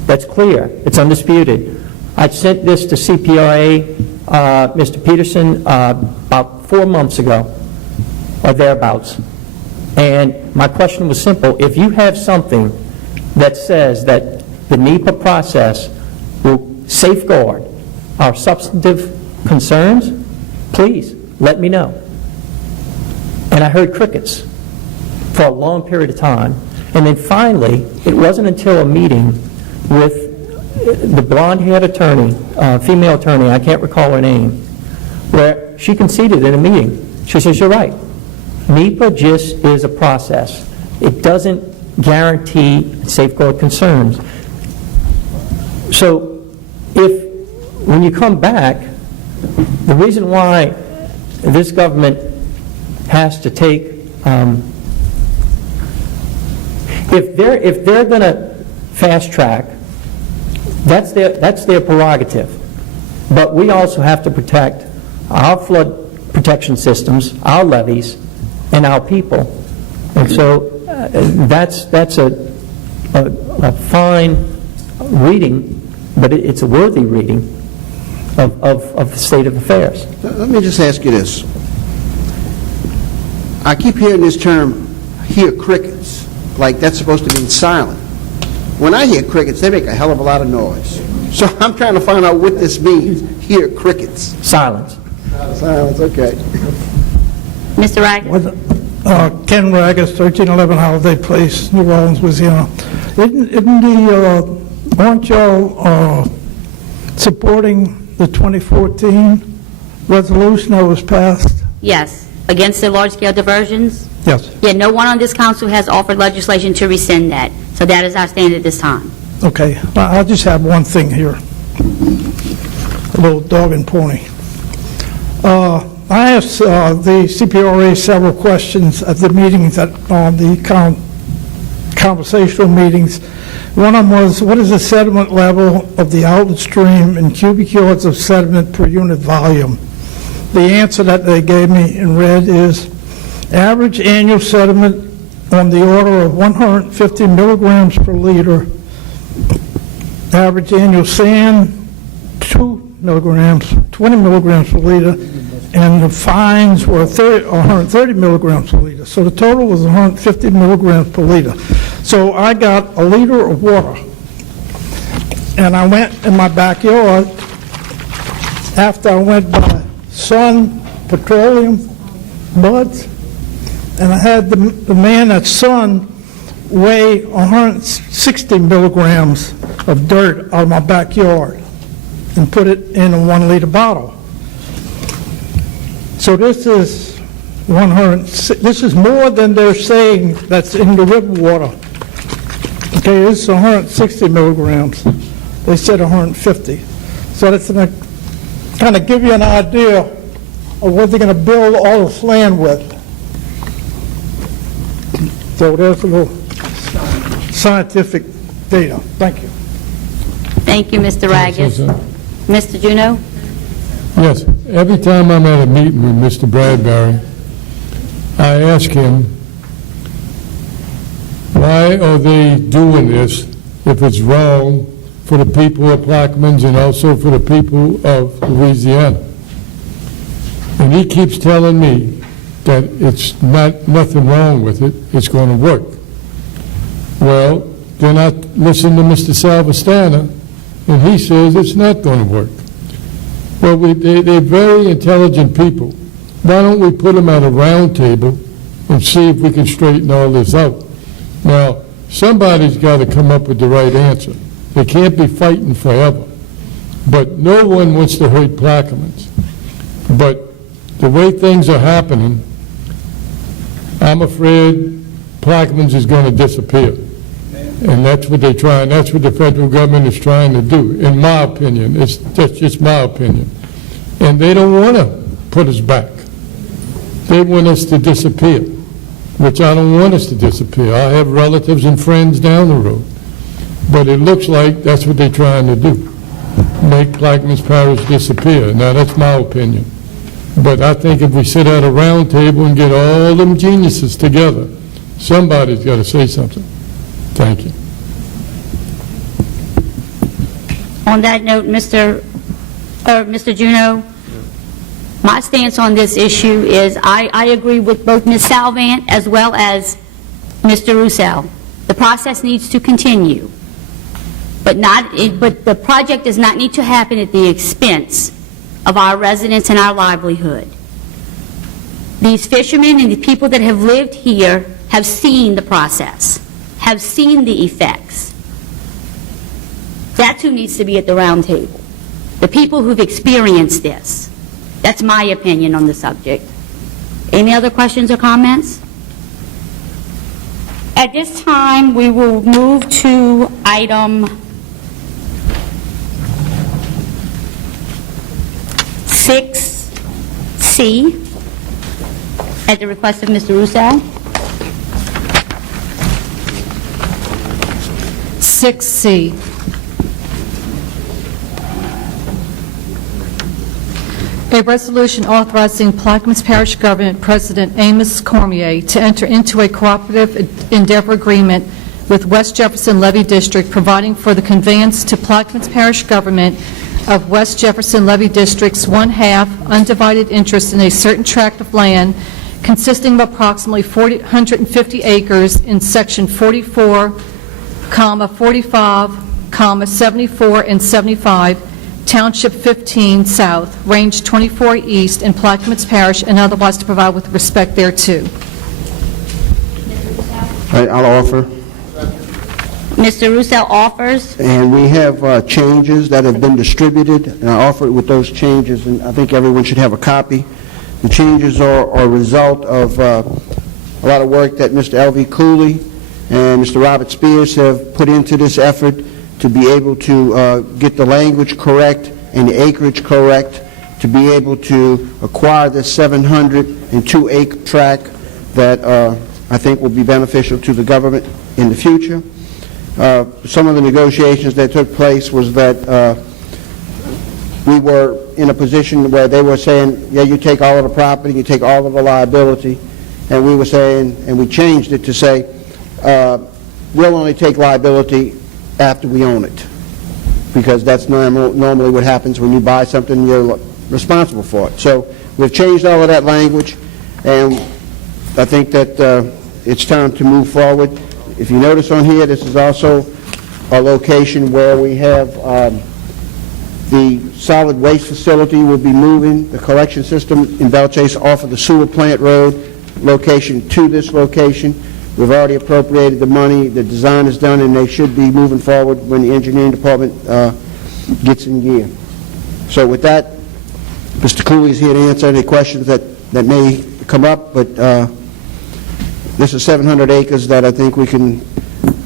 that's clear. It's undisputed. I sent this to CPRA, Mr. Peterson, about 4 months ago, or thereabouts. And my question was simple. If you have something that says that the NEPA process will safeguard our substantive concerns, please let me know. And I heard crickets for a long period of time. And then finally, it wasn't until a meeting with the blonde-haired attorney, female attorney, I can't recall her name, where she conceded in a meeting. She says, "You're right. NEPA just is a process. It doesn't guarantee safeguard concerns." So when you come back, the reason why this government has to take, if they're going to fast track, that's their prerogative. But we also have to protect our flood protection systems, our levees, and our people. And so that's a fine reading, but it's a worthy reading of the state of affairs. Let me just ask you this. I keep hearing this term, hear crickets, like that's supposed to mean silent. When I hear crickets, they make a hell of a lot of noise. So I'm trying to find out what this means, hear crickets. Silence. Silence, okay. Mr. Raggers? Ken Raggers, 1311 Holiday Place, New Orleans, Louisiana. Aren't y'all supporting the 2014 resolution that was passed? Yes. Against the large-scale diversions? Yes. Yeah, no one on this council has offered legislation to rescind that. So that is our stand at this time. Okay. I just have one thing here. A little dog and pony. I asked the CPRA several questions at the meetings, on the conversational meetings. One of them was, what is the sediment level of the outlet stream in cubic yards of sediment per unit volume? The answer that they gave me in red is average annual sediment on the order of 150 milligrams per liter. Average annual sand, 20 milligrams per liter. And the fines were 130 milligrams per liter. So the total was 150 milligrams per liter. So I got a liter of water. And I went in my backyard after I went by Sun Petroleum Muds, and I had the man at Sun weigh 160 milligrams of dirt out of my backyard and put it in a 1 liter bottle. So this is this is more than they're saying that's in the river water. Okay, it's 160 milligrams. They said 150. So that's going to kind of give you an idea of what they're going to build all this land with. So there's a little scientific data. Thank you. Thank you, Mr. Ragus. Mr. Juneau? Yes, every time I'm at a meeting with Mr. Bradbury, I ask him, why are they doing this if it's wrong for the people of Plaquemines and also for the people of Louisiana? And he keeps telling me that it's nothing wrong with it, it's going to work. Well, then I listen to Mr. Salvestana, and he says it's not going to work. Well, they're very intelligent people. Why don't we put them at a round table and see if we can straighten all this out? Now, somebody's got to come up with the right answer. They can't be fighting forever. But no one wants to hurt Plaquemines. But the way things are happening, I'm afraid Plaquemines is going to disappear. And that's what they're trying, that's what the federal government is trying to do, in my opinion. That's just my opinion. And they don't want to put us back. They want us to disappear, which I don't want us to disappear. I have relatives and friends down the road. But it looks like that's what they're trying to do, make Plaquemines Parish disappear. Now, that's my opinion. But I think if we sit at a round table and get all them geniuses together, somebody's got to say something. Thank you. On that note, Mr. Juneau, my stance on this issue is I agree with both Ms. Salvant as well as Mr. Roussel. The process needs to continue, but the project does not need to happen at the expense of our residents and our livelihood. These fishermen and the people that have lived here have seen the process, have seen the effects. That's who needs to be at the round table. The people who've experienced this. That's my opinion on the subject. Any other questions or comments? At this time, we will move to item 6C at the request of Mr. Roussel. 6C. A resolution authorizing Plaquemines Parish Government President Amos Cormier to enter into a cooperative endeavor agreement with West Jefferson Levy District providing for the conveyance to Plaquemines Parish Government of West Jefferson Levy District's 1/2 undivided interest in a certain tract of land consisting of approximately 450 acres in Section 44, 45, 74, and 75, Township 15 South, Range 24 East, in Plaquemines Parish, and otherwise to provide with respect thereto. I'll offer. Mr. Roussel offers. And we have changes that have been distributed, and I offer it with those changes, and I think everyone should have a copy. The changes are a result of a lot of work that Mr. L.V. Cooley and Mr. Robert Spears have put into this effort to be able to get the language correct and the acreage correct, to be able to acquire this 702-acre tract that I think will be beneficial to the government in the future. Some of the negotiations that took place was that we were in a position where they were saying, yeah, you take all of the property, you take all of the liability, and we were saying, and we changed it to say, we'll only take liability after we own it, because that's normally what happens when you buy something, you're responsible for it. So we've changed all of that language, and I think that it's time to move forward. If you notice on here, this is also a location where we have the solid waste facility will be moving the collection system in Belle Chase off of the sewer plant road location to this location. We've already appropriated the money, the design is done, and they should be moving forward when the engineering department gets in gear. So with that, Mr. Cooley is here to answer any questions that may come up, but this is 700 acres that I think we can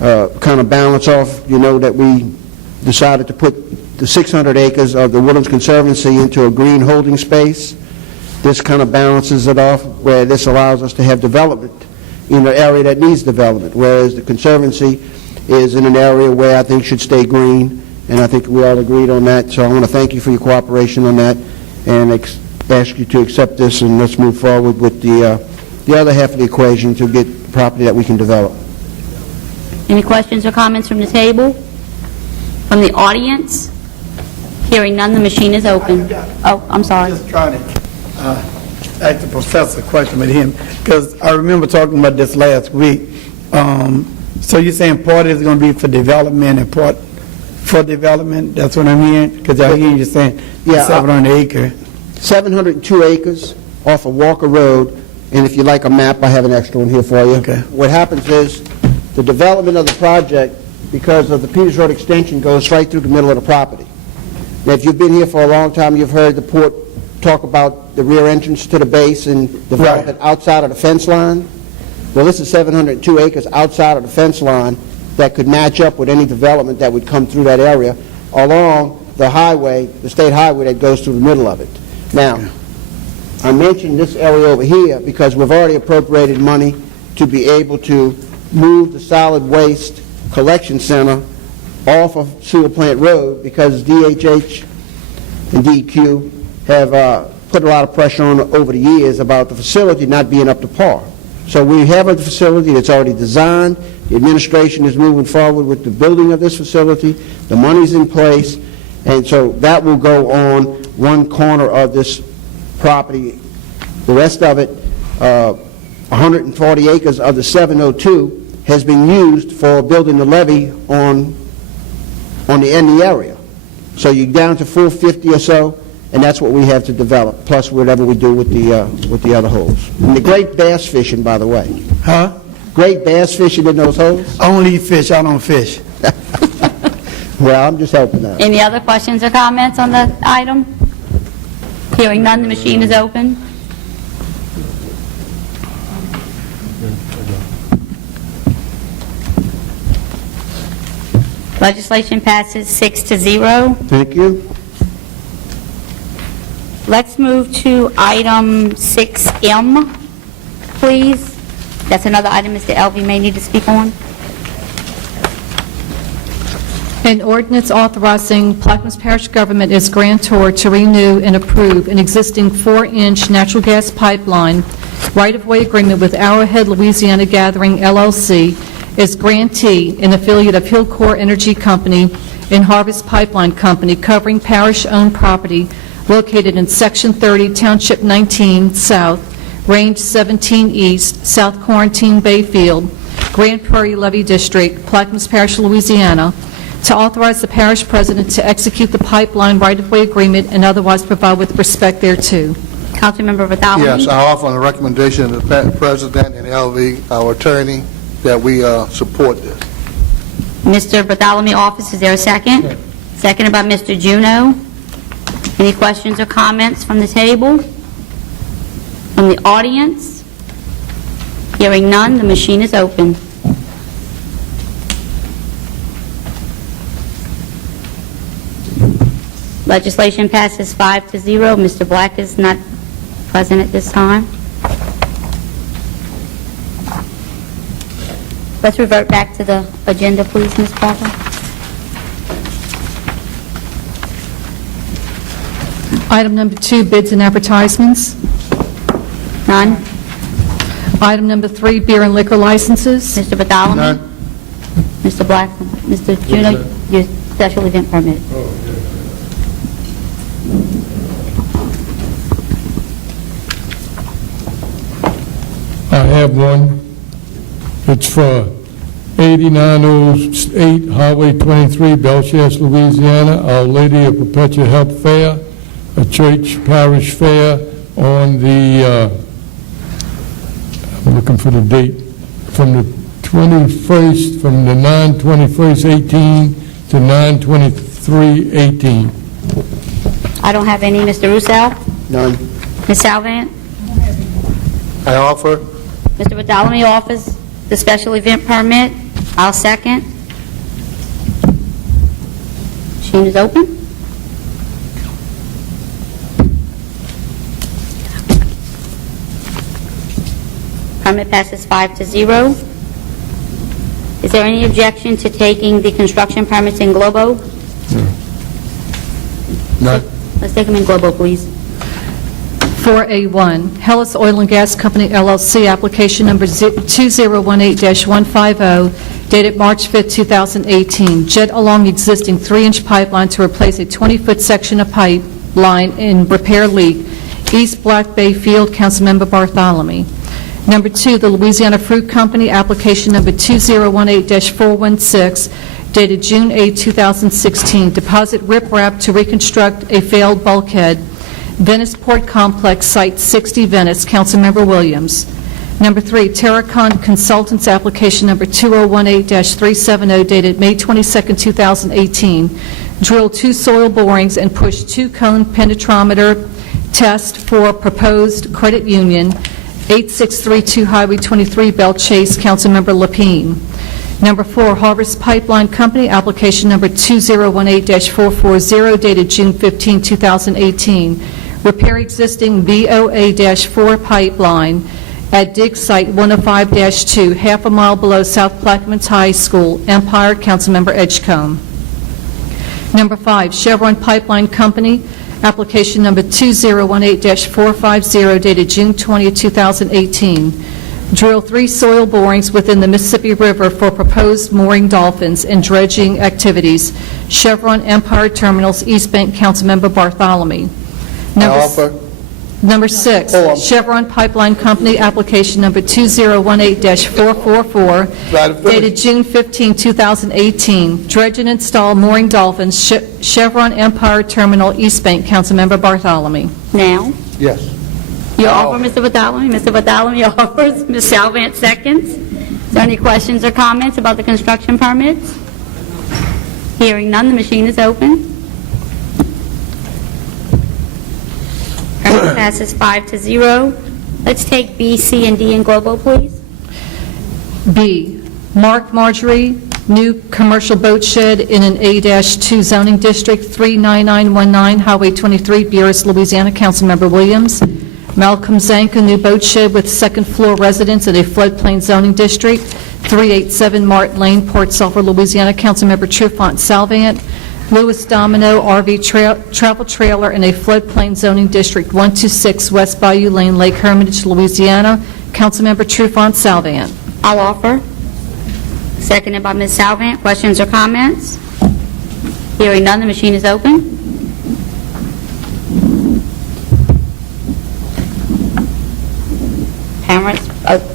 kind of balance off, that we decided to put the 600 acres of the Woodlands Conservancy into a green holding space. This kind of balances it off, where this allows us to have development in an area that needs development, whereas the Conservancy is in an area where I think should stay green, and I think we all agreed on that. So I want to thank you for your cooperation on that, and ask you to accept this, and let's move forward with the other half of the equation to get property that we can develop. Any questions or comments from the table? From the audience? Hearing none, the machine is open. Oh, I'm sorry. Just trying to ask the professor a question with him, because I remember talking about this last week. So you're saying part is going to be for development and part for development? That's what I'm hearing? Because I hear you saying 700 acre. 702 acres off of Walker Road, and if you like a map, I have an extra one here for you. Okay. What happens is, the development of the project, because of the Peters Road extension, goes right through the middle of the property. Now, if you've been here for a long time, you've heard the port talk about the rear entrance to the base and development outside of the fence line. Well, this is 702 acres outside of the fence line that could match up with any development that would come through that area along the highway, the state highway that goes through the middle of it. Now, I mentioned this area over here because we've already appropriated money to be able to move the solid waste collection center off of Sewer Plant Road, because DHH and DEQ have put a lot of pressure on over the years about the facility not being up to par. So we have a facility that's already designed. The administration is moving forward with the building of this facility. The money's in place, and so that will go on one corner of this property. The rest of it, 140 acres of the 702, has been used for building the levee on the end of the area. So you're down to 450 or so, and that's what we have to develop, plus whatever we do with the other holes. And the great bass fishing, by the way. Huh? Great bass fishing in those holes? I only eat fish, I don't fish. Well, I'm just helping out. Any other questions or comments on the item? Hearing none, the machine is open. Legislation passes 6-0. Thank you. Let's move to item 6M, please. That's another item Mr. Elvey may need to speak on. An ordinance authorizing Plaquemines Parish government as grantor to renew and approve an existing 4-inch natural gas pipeline right-of-way agreement with Arrowhead Louisiana Gathering, LLC, as grantee, an affiliate of Hillcore Energy Company and Harvest Pipeline Company, covering parish-owned property located in Section 30, Township 19 South, Range 17 East, South Quarantine Bayfield, Grand Prairie Levee District, Plaquemines Parish, Louisiana, to authorize the parish president to execute the pipeline right-of-way agreement and otherwise provide with respect thereto. Councilmember Bartholomew? Yes, I offer on the recommendation of the President and LV, our attorney, that we support this. Mr. Bartholomew offers, is there a second? Seconded by Mr. Juneau. Any questions or comments from the table? From the audience? Hearing none, the machine is open. Legislation passes 5-0. Mr. Black is not present at this time. Let's revert back to the agenda, please, Ms. Parker. Item number 2, bids and advertisements. None. Item number 3, beer and liquor licenses. Mr. Bartholomew? None. Mr. Black? Mr. Juneau? Your special event permit. I have one. It's for 8908 Highway 23, Belchester, Louisiana, Our Lady of Perpetual Help Fair, a church parish fair on the, I'm looking for the date, from the 21st, from the 9/21/18 to 9/23/18. I don't have any. Mr. Roussel? None. Ms. Salvant? I offer. Mr. Bartholomew offers the special event permit. I'll second. Machine is open. Permit passes 5-0. Is there any objection to taking the construction permits in globo? No. Let's take them in globo, please. 4A1, Hellas Oil and Gas Company LLC, application number 2018-150, dated March 5, 2018. Jet along existing 3-inch pipeline to replace a 20-foot section of pipeline in repair leak, East Black Bay Field, Councilmember Bartholomew. Number 2, the Louisiana Fruit Company, application number 2018-416, dated June 8, 2016. Deposit riprap to reconstruct a failed bulkhead, Venice Port Complex, Site 60, Venice, Councilmember Williams. Number 3, Terracon Consultants, application number 2018-370, dated May 22, 2018. Drill 2 soil borings and push 2 cone penetrometer test for proposed credit union, 8632 Highway 23, Belle Chase, Councilmember Lapine. Number 4, Harvest Pipeline Company, application number 2018-440, dated June 15, 2018. Repair existing VOA-4 pipeline at dig site 105-2, half a mile below South Plaquemines High School, Empire, Councilmember Edgecombe. Number 5, Chevron Pipeline Company, application number 2018-450, dated June 20, 2018. Drill 3 soil borings within the Mississippi River for proposed mooring dolphins and dredging activities. Chevron Empire Terminals, East Bank, Councilmember Bartholomew. Number 6, Chevron Pipeline Company, application number 2018-444, dated June 15, 2018. Dredge and install mooring dolphins, Chevron Empire Terminal, East Bank, Councilmember Bartholomew. Now, Yes. you offer, Mr. Bartholomew. Mr. Bartholomew offers. Ms. Salvant seconds. Is there any questions or comments about the construction permits? Hearing none, the machine is open. Permit passes 5-0. Let's take B, C, and D in globo, please. B, Mark Marjorie, new commercial boat shed in an A-2 zoning district, 39919 Highway 23, Buras, Louisiana, Councilmember Williams. Malcolm Zanka, new boat shed with second-floor residence in a floodplain zoning district, 387 Martin Lane, Port Sulphur, Louisiana, Councilmember Trufant Salvant. Louis Domino, RV travel trailer in a floodplain zoning district, 126 West Bayou Lane, Lake Hermitage, Louisiana, Councilmember Trufant Salvant. I'll offer. Seconded by Ms. Salvant. Questions or comments? Hearing none, the machine is open.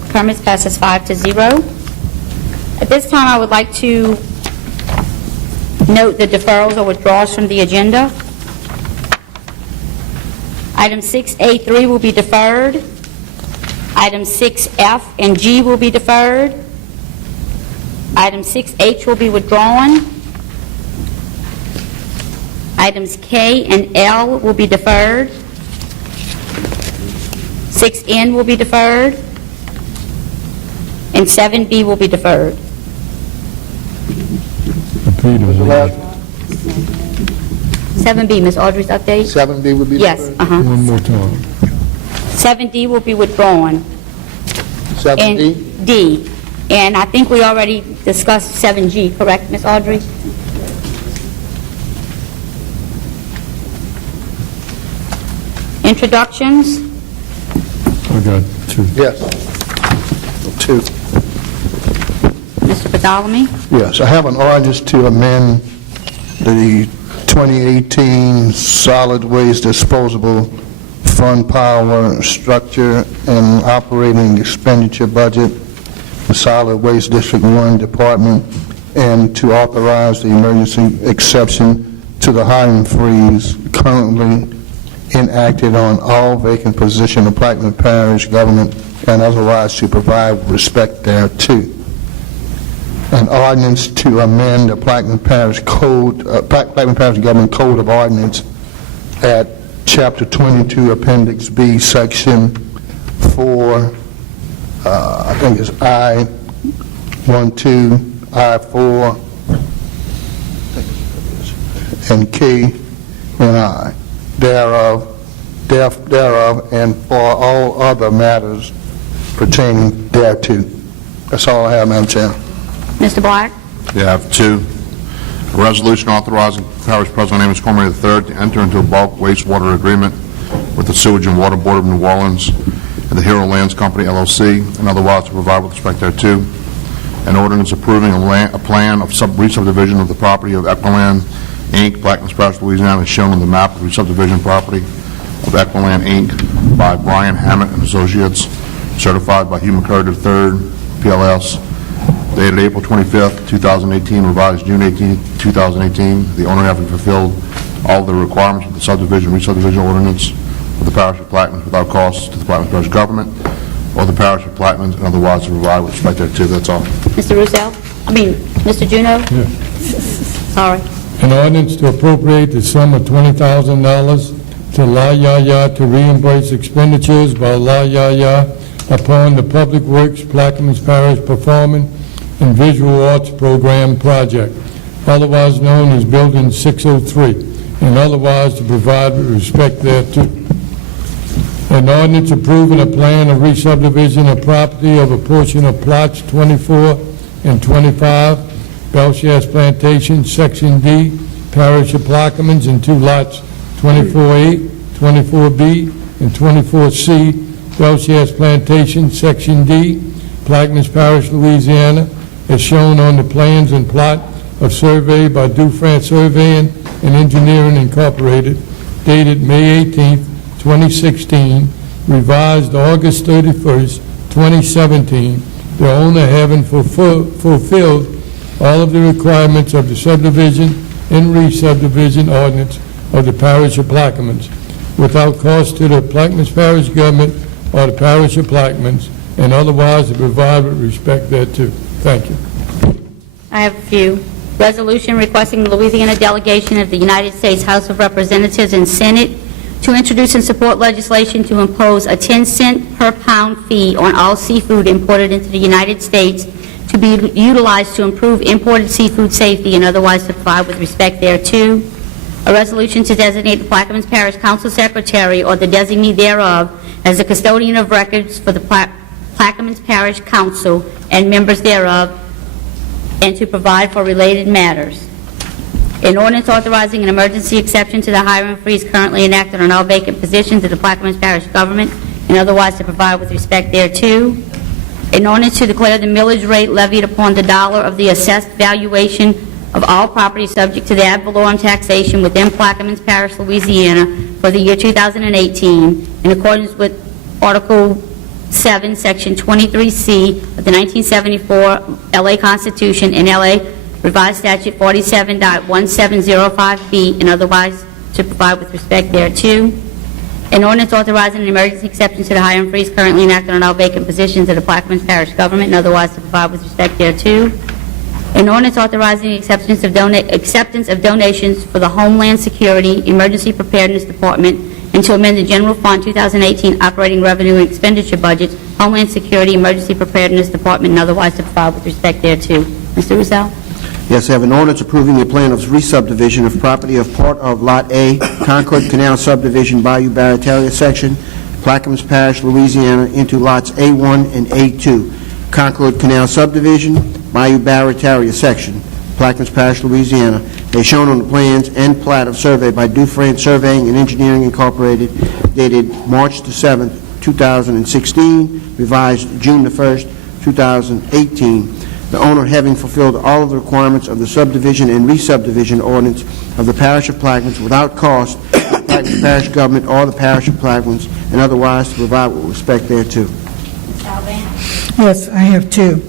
Permits passes 5-0. At this time, I would like to note the deferrals or withdrawals from the agenda. Item 6A3 will be deferred. Items 6F and G will be deferred. Item 6H will be withdrawn. Items K and L will be deferred. 6N will be deferred. And 7B will be deferred. 7B, Ms. Audrey's update? 7B would be Yes, deferred? One more time. 7D will be withdrawn. 7D? And D. And I think we already discussed 7G, correct, Ms. Audrey? Introductions? I got 2. Yes. 2. Mr. Bartholomew? Yes, I have an ordinance to amend the 2018 solid waste disposable fund power structure and operating expenditure budget, the Solid Waste District 1 Department, and to authorize the emergency exception to the hiring freeze currently enacted on all vacant positions of Plaquemines Parish government and otherwise to provide respect thereto. An ordinance to amend the Plaquemines Parish Code, Plaquemines Parish Government Code of Ordinance at Chapter 22, Appendix B, Section 4, I think it's I-12, I-4, and K and I, thereof, and for all other matters pertaining thereto. That's all I have, Madam Chairman. Mr. Black? Yeah, I have two. A resolution authorizing Parish President Amos Cormier III to enter into a bulk wastewater agreement with the Sewage and Water Board of New Orleans and the Hero Lands Company, LLC, and otherwise to provide with respect thereto. An ordinance approving a plan of re-subdivision of the property of Equiland, Inc., Plaquemines Parish, Louisiana, as shown on the map of re-subdivision property of Equiland, Inc., by Brian Hammett and Associates, certified by Hugh McCurdy III, PLS, dated April 25th, 2018, revised June 18, 2018, the owner having fulfilled all the requirements of the subdivision, re-subdivision ordinance of the Parish of Plaquemines without cost to the Plaquemines Parish government or the Parish of Plaquemines, and otherwise to provide with respect thereto. That's all. Mr. Roussel? Mr. Juneau? Sorry. An ordinance to appropriate the sum of $20,000 to La Ya to reimburse expenditures by La Ya upon the Public Works Plaquemines Parish Performing and Visual Arts Program project, otherwise known as Building 603, and otherwise to provide with respect thereto. An ordinance approving a plan of re-subdivision of property of a portion of plots 24 and 25, Belchas Plantation, Section D, Parish of Plaquemines, and two lots 24A, 24B, and 24C, Belchas Plantation, Section D, Plaquemines Parish, Louisiana, as shown on the plans and plot of survey by Dufresne Surveying and Engineering Incorporated, dated May 18, 2016, revised August 31st, 2017, the owner having fulfilled all of the requirements of the subdivision and re-subdivision ordinance of the Parish of Plaquemines, without cost to the Plaquemines Parish government or the Parish of Plaquemines, and otherwise to provide with respect thereto. Thank you. I have a few. Resolution requesting the Louisiana delegation of the United States House of Representatives and Senate to introduce and support legislation to impose a 10-cent per pound fee on all seafood imported into the United States to be utilized to improve imported seafood safety and otherwise to provide with respect thereto. A resolution to designate the Plaquemines Parish Council Secretary or the designee thereof as the custodian of records for the Plaquemines Parish Council and members thereof, and to provide for related matters. An ordinance authorizing an emergency exception to the hiring freeze currently enacted on all vacant positions of the Plaquemines Parish government and otherwise to provide with respect thereto. An ordinance to declare the millage rate levied upon the dollar of the assessed valuation of all property subject to the ad valorem taxation within Plaquemines Parish, Louisiana for the year 2018 in accordance with Article 7, Section 23C of the 1974 L.A. Constitution and L.A. Revised Statute 47.1705B and otherwise to provide with respect thereto. An ordinance authorizing an emergency exception to the hiring freeze currently enacted on all vacant positions of the Plaquemines Parish government and otherwise to provide with respect thereto. An ordinance authorizing acceptance of donations for the Homeland Security Emergency Preparedness Department and to amend the General Fund 2018 Operating Revenue and Expenditure Budgets, Homeland Security Emergency Preparedness Department, and otherwise to provide with respect thereto. Mr. Roussel? Yes, I have an ordinance approving a plan of re-subdivision of property of part of Lot A, Concord Canal Subdivision, Bayou Barataria Section, Plaquemines Parish, Louisiana, into lots A1 and A2, Concord Canal Subdivision, Bayou Barataria Section, Plaquemines Parish, Louisiana, as shown on the plans and plat of survey by Dufresne Surveying and Engineering Incorporated, dated March the 7th, 2016, revised June the 1st, 2018. The owner having fulfilled all of the requirements of the subdivision and re-subdivision ordinance of the Parish of Plaquemines without cost to the Plaquemines Parish government or the Parish of Plaquemines, and otherwise to provide with respect thereto. Yes, I have two.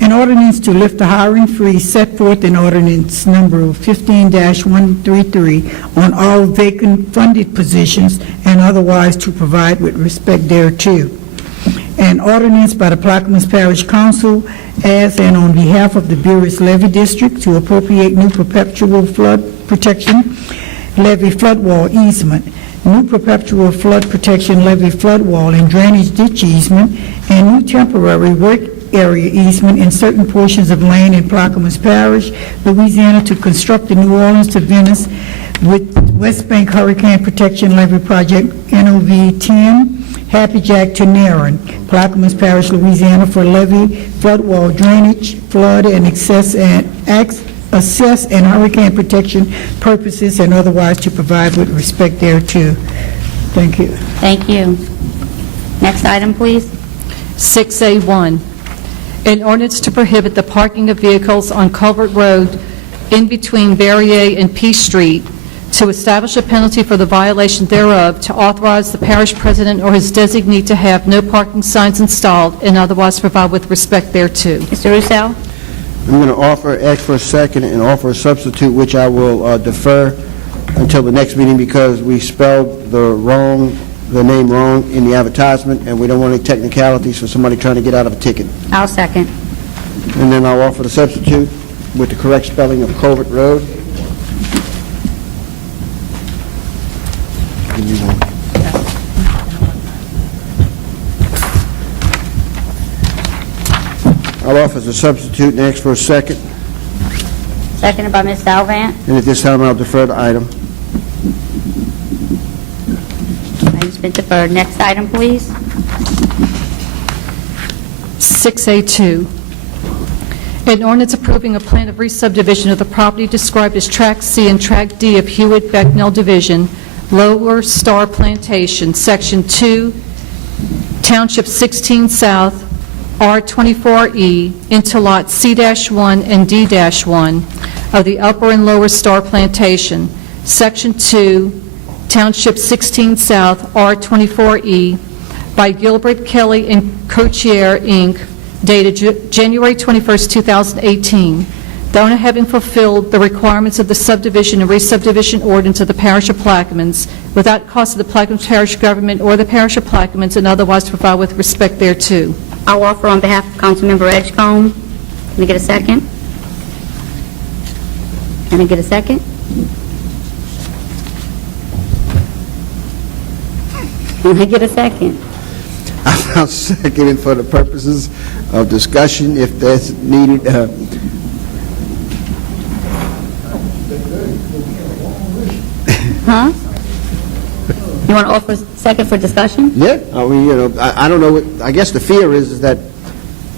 An ordinance to lift the hiring freeze set forth in ordinance number 15-133 on all vacant funded positions and otherwise to provide with respect thereto. An ordinance by the Plaquemines Parish Council as and on behalf of the Buras Levee District to appropriate new perpetual flood protection levee flood wall easement, new perpetual flood protection levee flood wall and drainage ditch easement, and new temporary work area easement in certain portions of land in Plaquemines Parish, Louisiana, to construct the New Orleans to Venice with West Bank Hurricane Protection Levee Project, NOV 10, Happy Jack to Narren, Plaquemines Parish, Louisiana, for levee, flood wall drainage, flood and assess and hurricane protection purposes, and otherwise to provide with respect thereto. Thank you. Thank you. Next item, please. 6A1, an ordinance to prohibit the parking of vehicles on Culvert Road in between Barrier and Peace Street, to establish a penalty for the violation thereof, to authorize the parish president or his designee to have no parking signs installed, and otherwise provide with respect thereto. Mr. Russo? I'm going to ask for a second and offer a substitute, which I will defer until the next meeting because we spelled the name wrong in the advertisement, and we don't want any technicalities for somebody trying to get out of a ticket. I'll second. And then I'll offer the substitute with the correct spelling of Culvert Road. Give me one. I'll offer as a substitute and ask for a second. Seconded by Ms. Salvant. And at this time, I'll defer the item. Item's been deferred. Next item, please. 6A2, an ordinance approving a plan of re-subdivision of the property described as Tract C and Tract D of Hewitt-Becknell Division, Lower Star Plantation, Section 2, Township 16 South, R24E, into Lot C-1 and D-1 of the Upper and Lower Star Plantation, Section 2, Township 16 South, R24E, by Gilbert Kelly and Cochier, Inc., dated January 21st, 2018, the owner having fulfilled the requirements of the subdivision and re-subdivision ordinance of the parish of Plaquemines without cost of the Plaquemines Parish government or the parish of Plaquemines, and otherwise provide with respect thereto. I'll offer on behalf of Councilmember Edgecombe. Can I get a second? Can I get a second? Can I get a second? I'll second it for the purposes of discussion if that's needed. Huh? You want to offer a second for discussion? Yeah, I mean, I don't know, I guess the fear is that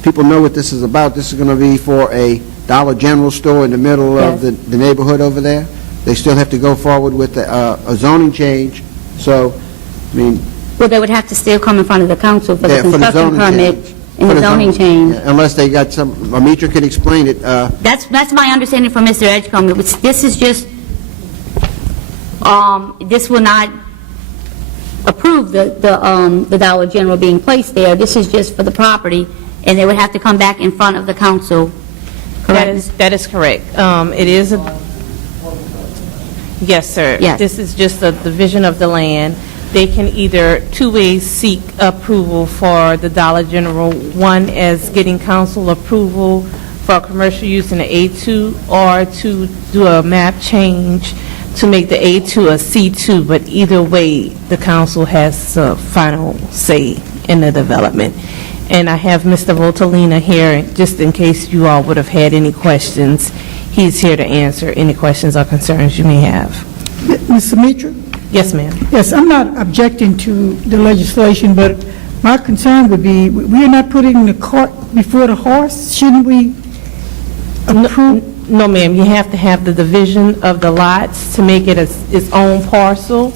people know what this is about. This is going to be for a Dollar General store in the middle of the neighborhood over there. They still have to go forward with a zoning change, so, I mean... Well, they would have to still come in front of the council for the construction permit change. and the zoning change. Yeah, unless they got some, Amitra could explain it. That's my understanding from Mr. Edgecombe. This is just, this will not approve the Dollar General being placed there. This is just for the property, and they would have to come back in front of the council. Correct? That is correct. It is a... Yes, sir. Yes. This is just a division of the land. They can either two ways seek approval for the Dollar General, one as getting council approval for commercial use in the A2, or to do a map change to make the A2 a C2, but either way, the council has final say in the development. And I have Mr. Voltalina here, just in case you all would have had any questions. He's here to answer any questions or concerns you may have. Ms. Sumitra? Yes, ma'am. Yes, I'm not objecting to the legislation, but my concern would be, we are not putting the cart before the horse. Shouldn't we approve? No, ma'am. You have to have the division of the lots to make it its own parcel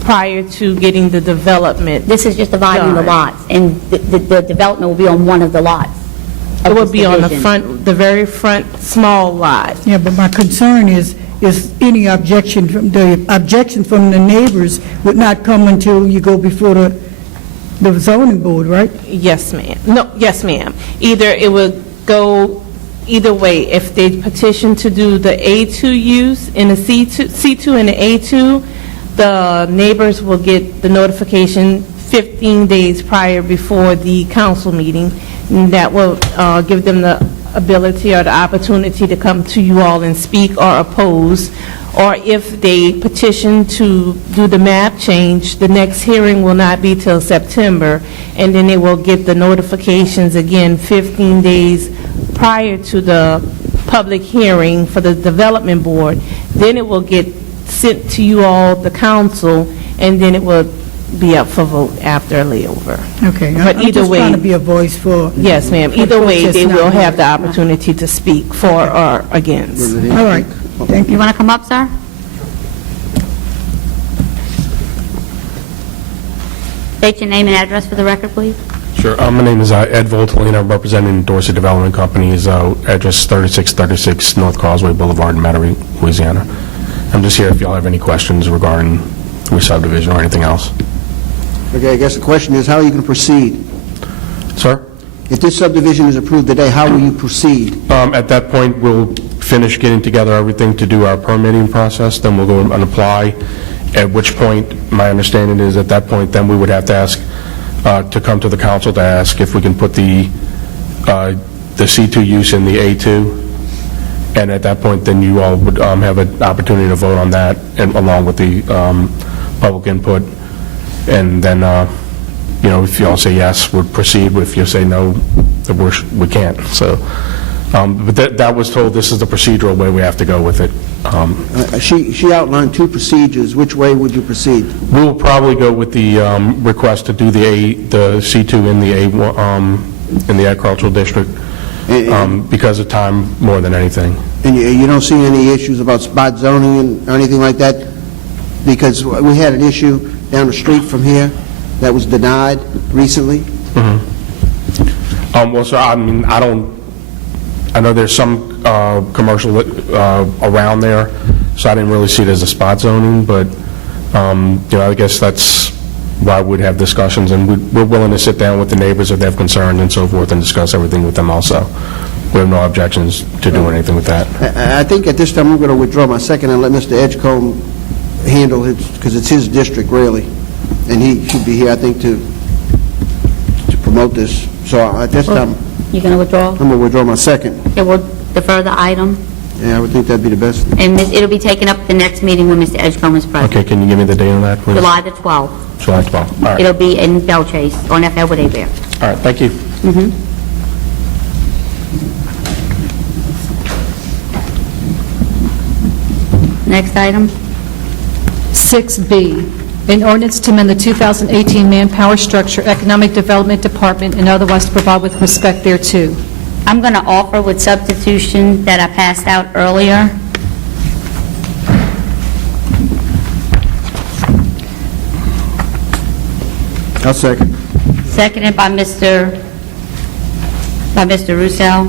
prior to getting the development. This is just dividing the lots, and the development will be on one of the lots. It will be on the front, the very front small lot. Yeah, but my concern is any objection from the neighbors would not come until you go before the zoning board, right? Yes, ma'am. No, yes, ma'am. Either it would go either way. If they petition to do the A2 use in the C2 and the A2, the neighbors will get the notification 15 days prior before the council meeting, and that will give them the ability or the opportunity to come to you all and speak or oppose or if they petition to do the map change, the next hearing will not be till September, and then they will get the notifications again 15 days prior to the public hearing for the development board. Then it will get sent to you all, the council, and then it will be up for vote after a layover. Okay. But I'm either just way- trying to be a voice for... Yes, ma'am. for Either folks way, that's they not will have the here. opportunity to speak for or against. All right. Thank you. You want to come up, sir? State your name and address for the record, please. Sure. My name is Ed Voltolino. I'm representing Dorsey Development Company's address 3636 North Causeway Boulevard in Metairie, Louisiana. I'm just here if y'all have any questions regarding re-subdivision or anything else. Okay, I guess the question is, how are you going to proceed? Sir? If this subdivision is approved today, how will you proceed? At that point, we'll finish getting together everything to do our permitting process, then we'll go and apply, at which point, my understanding is at that point, then we would have to ask to come to the council to ask if we can put the C2 use in the A2, and at that point, then you all would have an opportunity to vote on that, and along with the public input, and then, you know, if you all say yes, we'll proceed. If you say no, then we can't. So, but that was told this is the procedural way we have to go with it. She outlined two procedures. Which way would you proceed? We will probably go with the request to do the C2 in the A1 in the agricultural district because of time more than anything. And you don't see any issues about spot zoning or anything like that? Because we had an issue down the street from here that was denied recently. Well, sir, I mean, I know there's some commercial around there, so I didn't really see it as a spot zoning, but, you know, I guess that's why we'd have discussions, and we're willing to sit down with the neighbors if they have concerns and so forth and discuss everything with them also. We have no objections to doing anything with that. I think at this time I'm going to withdraw my second and let Mr. Edgecombe handle it, because it's his district, really, and he should be here, I think, to promote this. So at this time, You're going to withdraw? I'm going to withdraw my second. Okay, we'll defer the item, Yeah, I would think that'd be the best. and it'll be taken up at the next meeting when Mr. Edgecombe is present. Okay, can you give me the date on that, please? July the 12th. July 12th. All right. It'll be in Bellchase, on FL with Bear. All right, thank you. Next item. 6B, an ordinance to amend the 2018 Manpower Structure Economic Development Department and otherwise to provide with respect thereto. I'm going to offer with substitution that I passed out earlier. I'll second. Seconded by Mr. Roussel.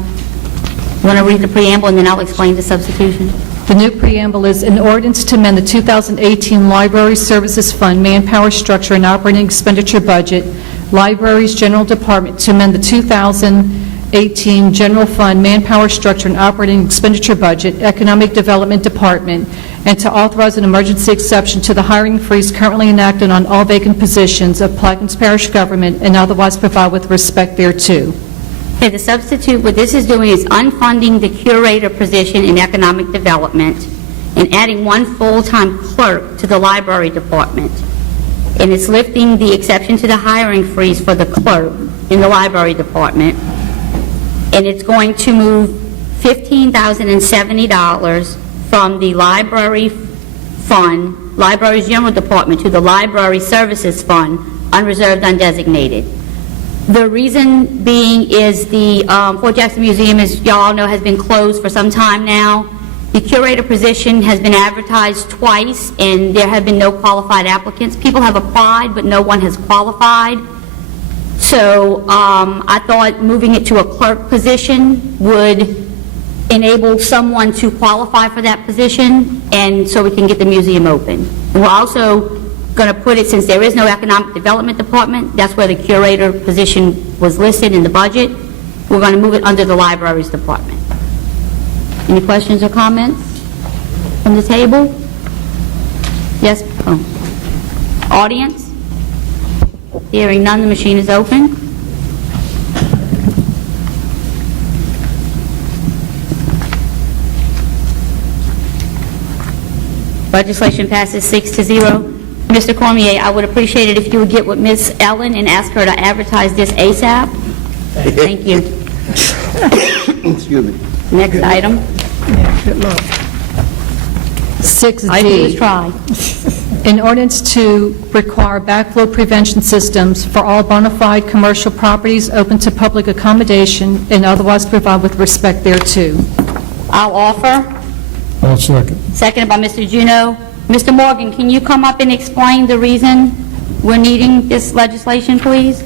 Want to read the preamble, and then I'll explain the substitution? The new preamble is an ordinance to amend the 2018 Library Services Fund Manpower Structure and Operating Expenditure Budget, Libraries General Department to amend the 2018 General Fund Manpower Structure and Operating Expenditure Budget, Economic Development Department, and to authorize an emergency exception to the hiring freeze currently enacted on all vacant positions of Plaquemines Parish government and otherwise provide with respect thereto. Okay, the substitute, what this is doing is unfunding the curator position in economic development and adding one full-time clerk to the library department. And it's lifting the exception to the hiring freeze for the clerk in the library department. And it's going to move $15,070 from the library fund, library's general department, to the library services fund, unreserved, undesignated. The reason being is the Fort Jackson Museum, as y'all know, has been closed for some time now. The curator position has been advertised twice, and there have been no qualified applicants. People have applied, but no one has qualified. So I thought moving it to a clerk position would enable someone to qualify for that position, and so we can get the museum open. We're also going to put it, since there is no economic development department, that's where the curator position was listed in the budget, we're going to move it under the libraries department. Any questions or comments from the table? Yes? Oh. Audience? Hearing none, the machine is open. Legislation passes 6-0. Mr. Cormier, I would appreciate it if you would get with Ms. Ellen and ask her to advertise this ASAP. Thank you. Excuse me. Next item. Good luck. 6D. I do try. An ordinance to require backflow prevention systems for all bona fide commercial properties open to public accommodation and otherwise provide with respect thereto. I'll offer. I'll second. Seconded by Mr. Juneau. Mr. Morgan, can you come up and explain the reason we're needing this legislation, please?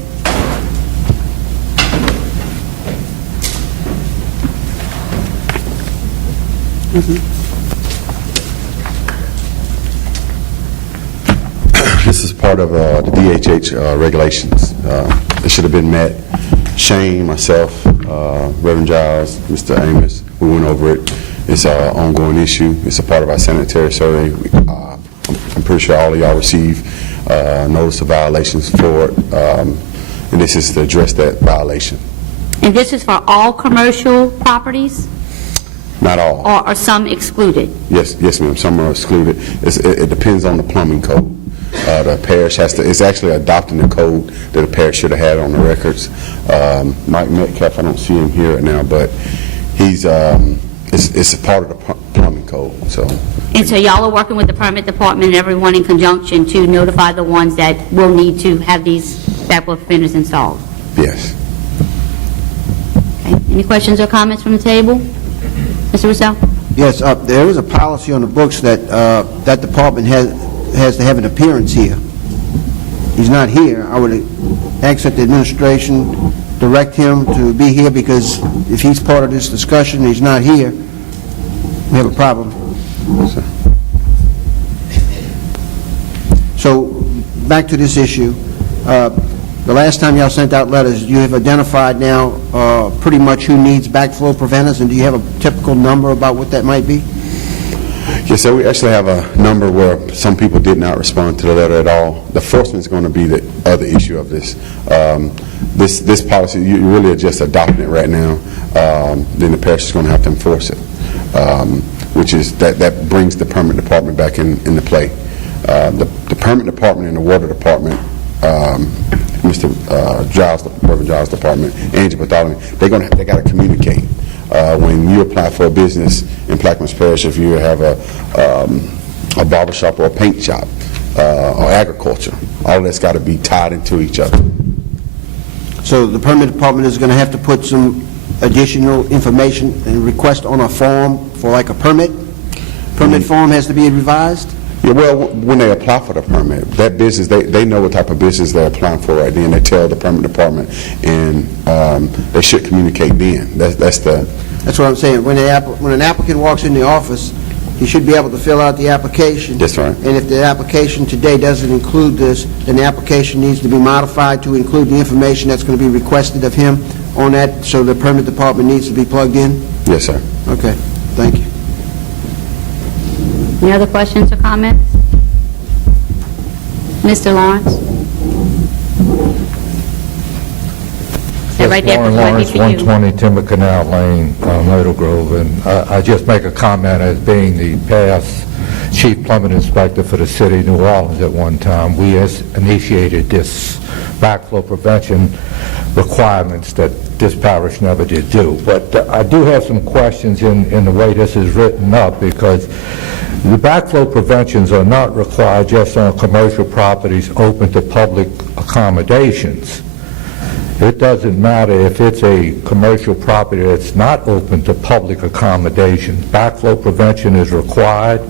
This is part of the DHH regulations. It should have been met. Shane, myself, Reverend Giles, Mr. Amos, we went over it. It's an ongoing issue. It's a part of our sanitary survey. I'm pretty sure all of y'all receive notice of violations for it, and this is to address that violation. And this is for all commercial properties, Not all. or are some excluded? Yes, ma'am. Some are excluded. It depends on the plumbing code. The parish has to, it's actually adopting the code that the parish should have had on the records. Mike Metcalf, I don't see him here right now, but he's, it's a part of the plumbing code, so. And so y'all are working with the permit department and everyone in conjunction to notify the ones that will need to have these backflow preventers installed? Yes. Okay. Any questions or comments from the table? Mr. Rousseau? Yes, there is a policy on the books that that department has to have an appearance here. He's not here. I would ask that the administration direct him to be here, because if he's part of this discussion and he's not here, we have a problem. So, back to this issue. The last time y'all sent out letters, you have identified now pretty much who needs backflow preventers, and do you have a typical number about what that might be? Yes, sir. We actually have a number where some people did not respond to the letter at all. The enforcement is going to be the other issue of this. This policy, you really are just adopting it right now. Then the parish is going to have to enforce it, which is that brings the permit department back into play. The permit department and the water department, Mr. Giles, Reverend Giles' department, Angel Bartholomew, they got to communicate. When you apply for a business in Plaquemines Parish, if you have a barber shop or a paint shop or agriculture, all of that's got to be tied into each other. So the permit department is going to have to put some additional information and request on a form for like a permit? Permit form has to be revised? Yeah, well, when they apply for the permit, that business, they know what type of business they're applying for right then. They tell the permit department, and they should communicate then. That's what I'm saying. When an applicant walks in the office, he should be able to fill out the application. That's right. And if the application today doesn't include this, then the application needs to be modified to include the information that's going to be requested of him on that, so the permit department needs to be plugged in? Yes, sir. Okay, thank you. Any other questions or comments? Mr. Lawrence? They're right there for Warren Lawrence, you. 120 Timber Canal Lane, Myrtle Grove, and I just make a comment as being the past chief plumbing inspector for the city of New Orleans at one time. We initiated this backflow prevention requirements that this parish never did do. But I do have some questions in the way this is written up, because the backflow preventions are not required just on commercial properties open to public accommodations. It doesn't matter if it's a commercial property that's not open to public accommodations. Backflow prevention is required.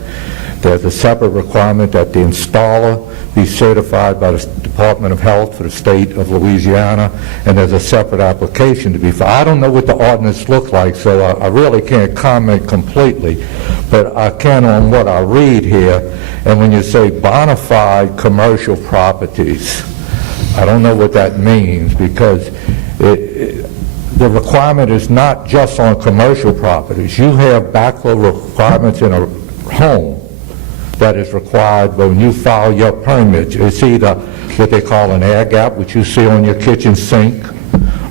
There's a separate requirement that the installer be certified by the Department of Health for the state of Louisiana, and there's a separate application to be filed. I don't know what the ordinance looks like, so I really can't comment completely, but I can on what I read here. And when you say bona fide commercial properties, I don't know what that means, because the requirement is not just on commercial properties. You have backflow requirements in a home that is required when you file your permit. It's either what they call an air gap, which you see on your kitchen sink,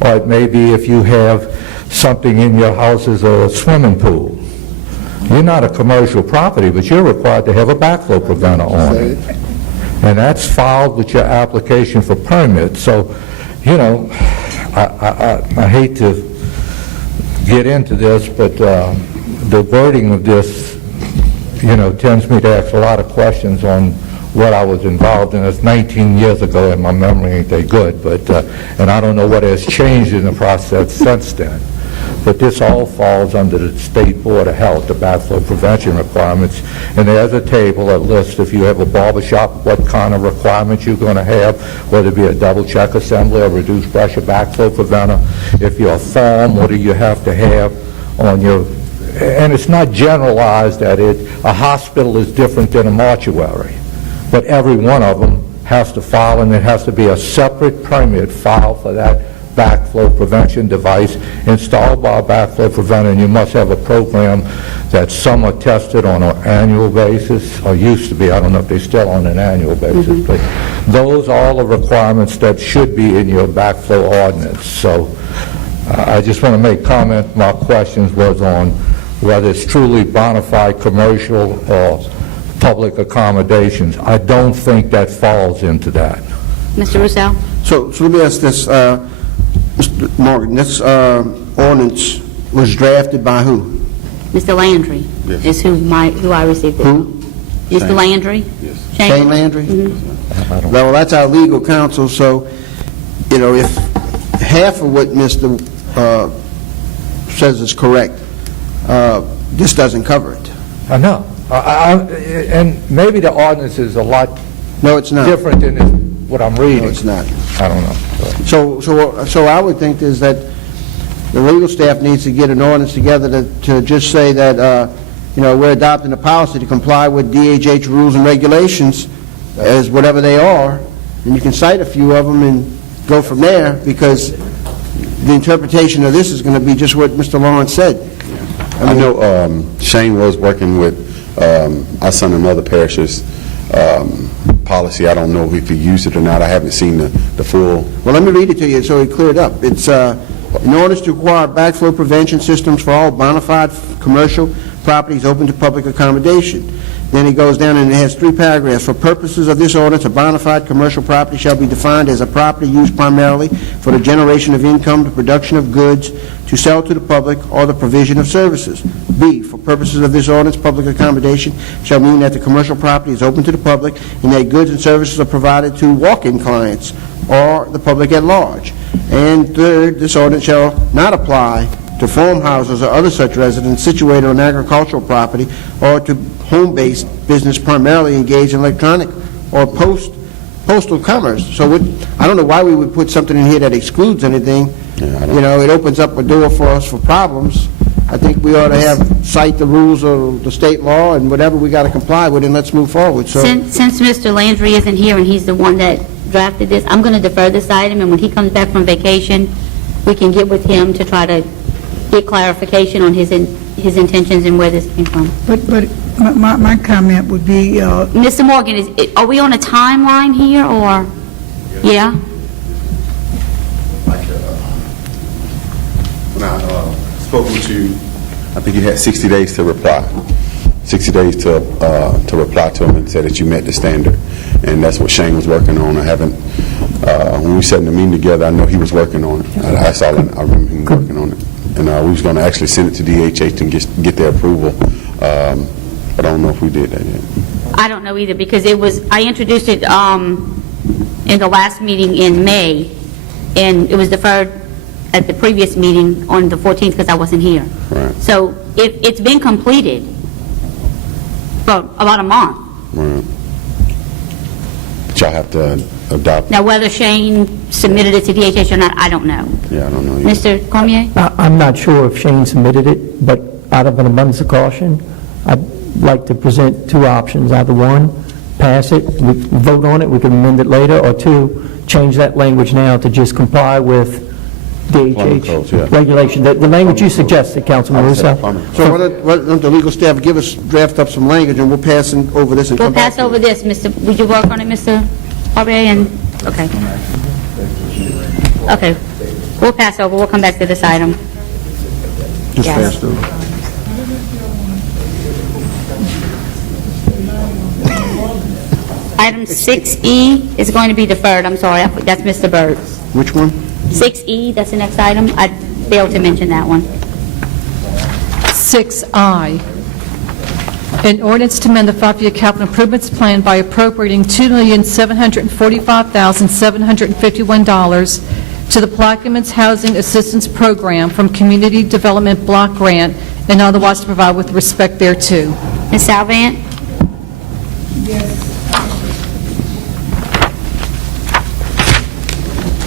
or it may be if you have something in your house as a swimming pool. You're not a commercial property, but you're required to have a backflow preventer on it. And that's filed with your application for permit. So, you know, I hate to get into this, but the wording of this, you know, tends me to ask a lot of questions on what I was involved in. It's 19 years ago, and my memory ain't that good, but, and I don't know what has changed in the process since then. But this all falls under the State Board of Health, the backflow prevention requirements. And there's a table that lists, if you have a barber shop, what kind of requirements you're going to have, whether it be a double check assembly or reduced pressure backflow preventer. If you're a farm, what do you have to have on your... And it's not generalized that a hospital is different than a mortuary. But every one of them has to file, and there has to be a separate permit filed for that backflow prevention device installed by a backflow preventer, and you must have a program that some are tested on an annual basis, or used to be. I don't know if they're still on an annual basis, but those are all the requirements that should be in your backflow ordinance. So I just want to make comment. My questions was on whether it's truly bona fide commercial or public accommodations. I don't think that falls into that. Mr. Russo? So let me ask this, Mr. Morgan, this ordinance was drafted by who? Mr. Landry is who I received it Who? from. Mr. Landry? Yes. Shane Landry? Mhm. Well, that's our legal counsel, so, you know, if half of what Mr. Says is correct, this doesn't cover it. I know. And maybe the ordinance is a lot No, it's not. different than what I'm reading. No, it's not. I don't know. So I would think is that the legal staff needs to get an ordinance together to just say that, you know, we're adopting a policy to comply with DHH rules and regulations as whatever they are, and you can cite a few of them and go from there, because the interpretation of this is going to be just what Mr. Lawrence said. I know Shane was working with our son and mother parishes policy. I don't know if he used it or not. I haven't seen the full... Well, let me read it to you so it cleared up. It's, in order to require backflow prevention systems for all bona fide commercial properties open to public accommodation. Then he goes down and it has 3 paragraphs. For purposes of this ordinance, a bona fide commercial property shall be defined as a property used primarily for the generation of income, the production of goods, to sell to the public, or the provision of services. B, for purposes of this ordinance, public accommodation shall mean that the commercial property is open to the public and that goods and services are provided to walk-in clients or the public at large. And third, this ordinance shall not apply to farmhouses or other such residents situated on agricultural property or to home-based business primarily engaged in electronic or postal commerce. So I don't know why we would put something in here that excludes anything. You know, it opens up a door for us for problems. I think we ought to cite the rules of the state law and whatever we got to comply with, and let's move forward. So Since Mr. Landry isn't here and he's the one that drafted this, I'm going to defer this item, and when he comes back from vacation, we can get with him to try to get clarification on his intentions and where this came from. But my comment would be, Mr. Morgan, are we on a timeline here, or? Yeah? When I spoke with you, I think you had 60 days to reply. 60 days to reply to him and say that you met the standard. And that's what Shane was working on. I haven't, when we sat in the meeting together, I know he was working on it. That's all I remember him working on it. And we was going to actually send it to DHH and get their approval. But I don't know if we did that yet. I don't know either, because I introduced it in the last meeting in May, and it was deferred at the previous meeting on the 14th because I wasn't here. Right. So it's been completed for about a month. Right. But y'all have to adopt. Now, whether Shane submitted it to DHS or not, I don't know. Yeah, I don't know either. Mr. Cormier? I'm not sure if Shane submitted it, but out of an abundance of caution, I'd like to present 2 options. Either 1, pass it, we vote on it, we can amend it later, or 2, change that language now to just comply with DHH regulation. The language you suggested, Councilman Russo. So why don't the legal staff draft up some language, and we'll pass over this and We'll come back. pass over this, Mr. Would you work on it, Mr. Cormier? Okay. Okay. We'll pass over. We'll come back to this item. Just Yes. pass through. Item 6E is going to be deferred, I'm sorry, that's Mr. Bird's. Which one? 6E, that's the next item, I failed to mention that one. 6I, an ordinance to amend the five-year capital improvements plan by appropriating $2,745,751 to the Plaquemines Housing Assistance Program from Community Development Block Grant and otherwise to provide with respect thereto. Ms. Salvant?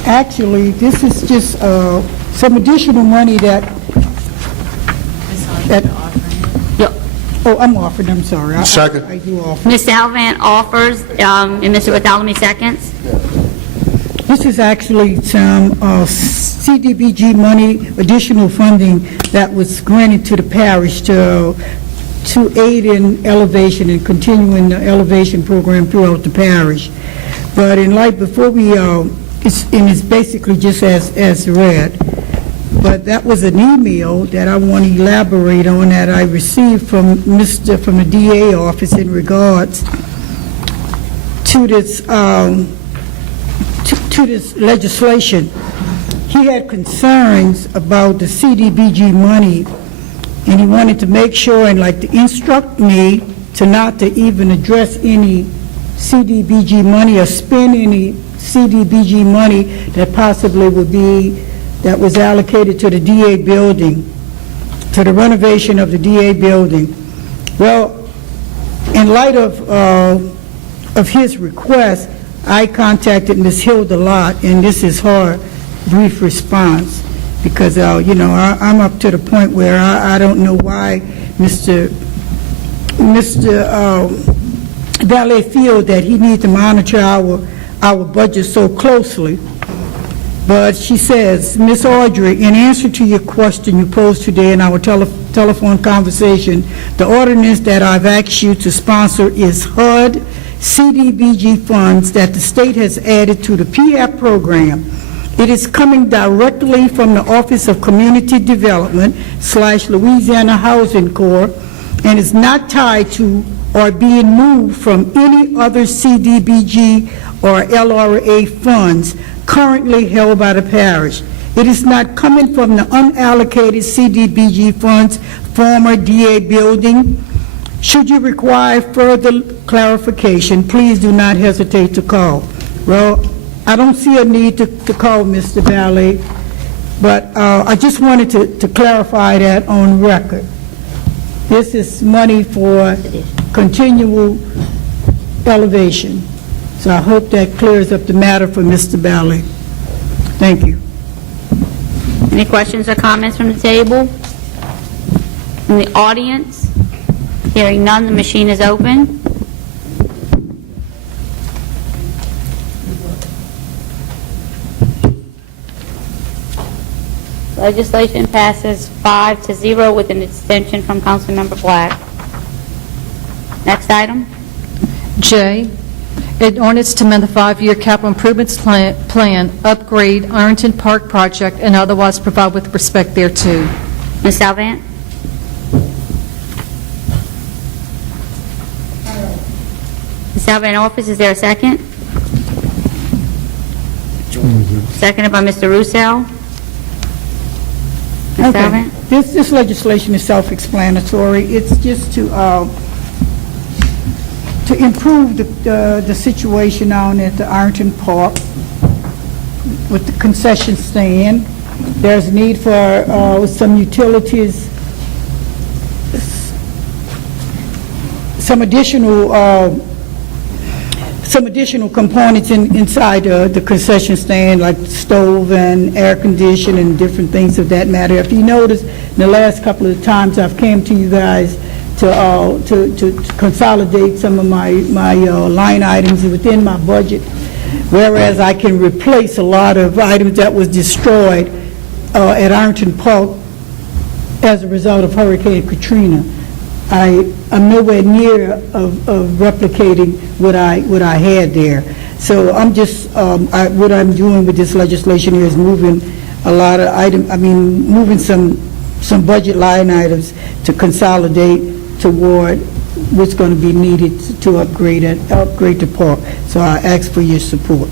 Actually, this is just some additional money that, oh, I'm offering, I'm sorry. Second. I do offer. Ms. Salvant offers, and Mr. Bartholomew seconds. This is actually some CDBG money, additional funding that was granted to the parish to aid in elevation and continuing the elevation program throughout the parish. But in light, before we, it's basically just as read, but that was an email that I want to elaborate on that I received from the DA office in regards to this, to this legislation. He had concerns about the CDBG money, and he wanted to make sure and like to instruct me to not to even address any CDBG money or spend any CDBG money that possibly would be, that was allocated to the DA building, to the renovation of the DA building. Well, in light of his request, I contacted Ms. Hilda Lott, and this is her brief response, because, you know, I'm up to the point where I don't know why Mr. Valet feel that he needs to monitor our budget so closely. But she says, Ms. Audrey, in answer to your question you posed today in our telephone conversation, the ordinance that I've asked you to sponsor is HUD CDBG funds that the state has added to the PAP program. It is coming directly from the Office of Community Development / Louisiana Housing Corps and is not tied to or being moved from any other CDBG or LRA funds currently held by the parish. It is not coming from the unallocated CDBG funds, former DA building. Should you require further clarification, please do not hesitate to call. Well, I don't see a need to call Mr. Valet, but I just wanted to clarify that on record. This is money for continual elevation. So I hope that clears up the matter for Mr. Valet. Thank you. Any questions or comments from the table? From the audience? Hearing none, the machine is open. Legislation passes 5-0 with an abstention from Councilmember Black. Next item. J, an ordinance to amend the five-year capital improvements plan, upgrade Ironton Park project, and otherwise provide with respect thereto. Ms. Salvant? Ms. Salvant offers, is there a second? Seconded by Mr. Roussel. Ms. Okay. Salvant? This legislation is self-explanatory. It's just to improve the situation down at the Ironton Park with the concession stand. There's need for some utilities, some additional components inside the concession stand, like stove and air conditioning and different things of that matter. If you notice, in the last couple of times I've came to you guys to consolidate some of my line items within my budget, whereas I can replace a lot of items that was destroyed at Ironton Park as a result of Hurricane Katrina. I'm nowhere near of replicating what I had there. So I'm just, what I'm doing with this legislation here is moving a lot of moving some budget line items to consolidate toward what's going to be needed to upgrade the park. So I ask for your support.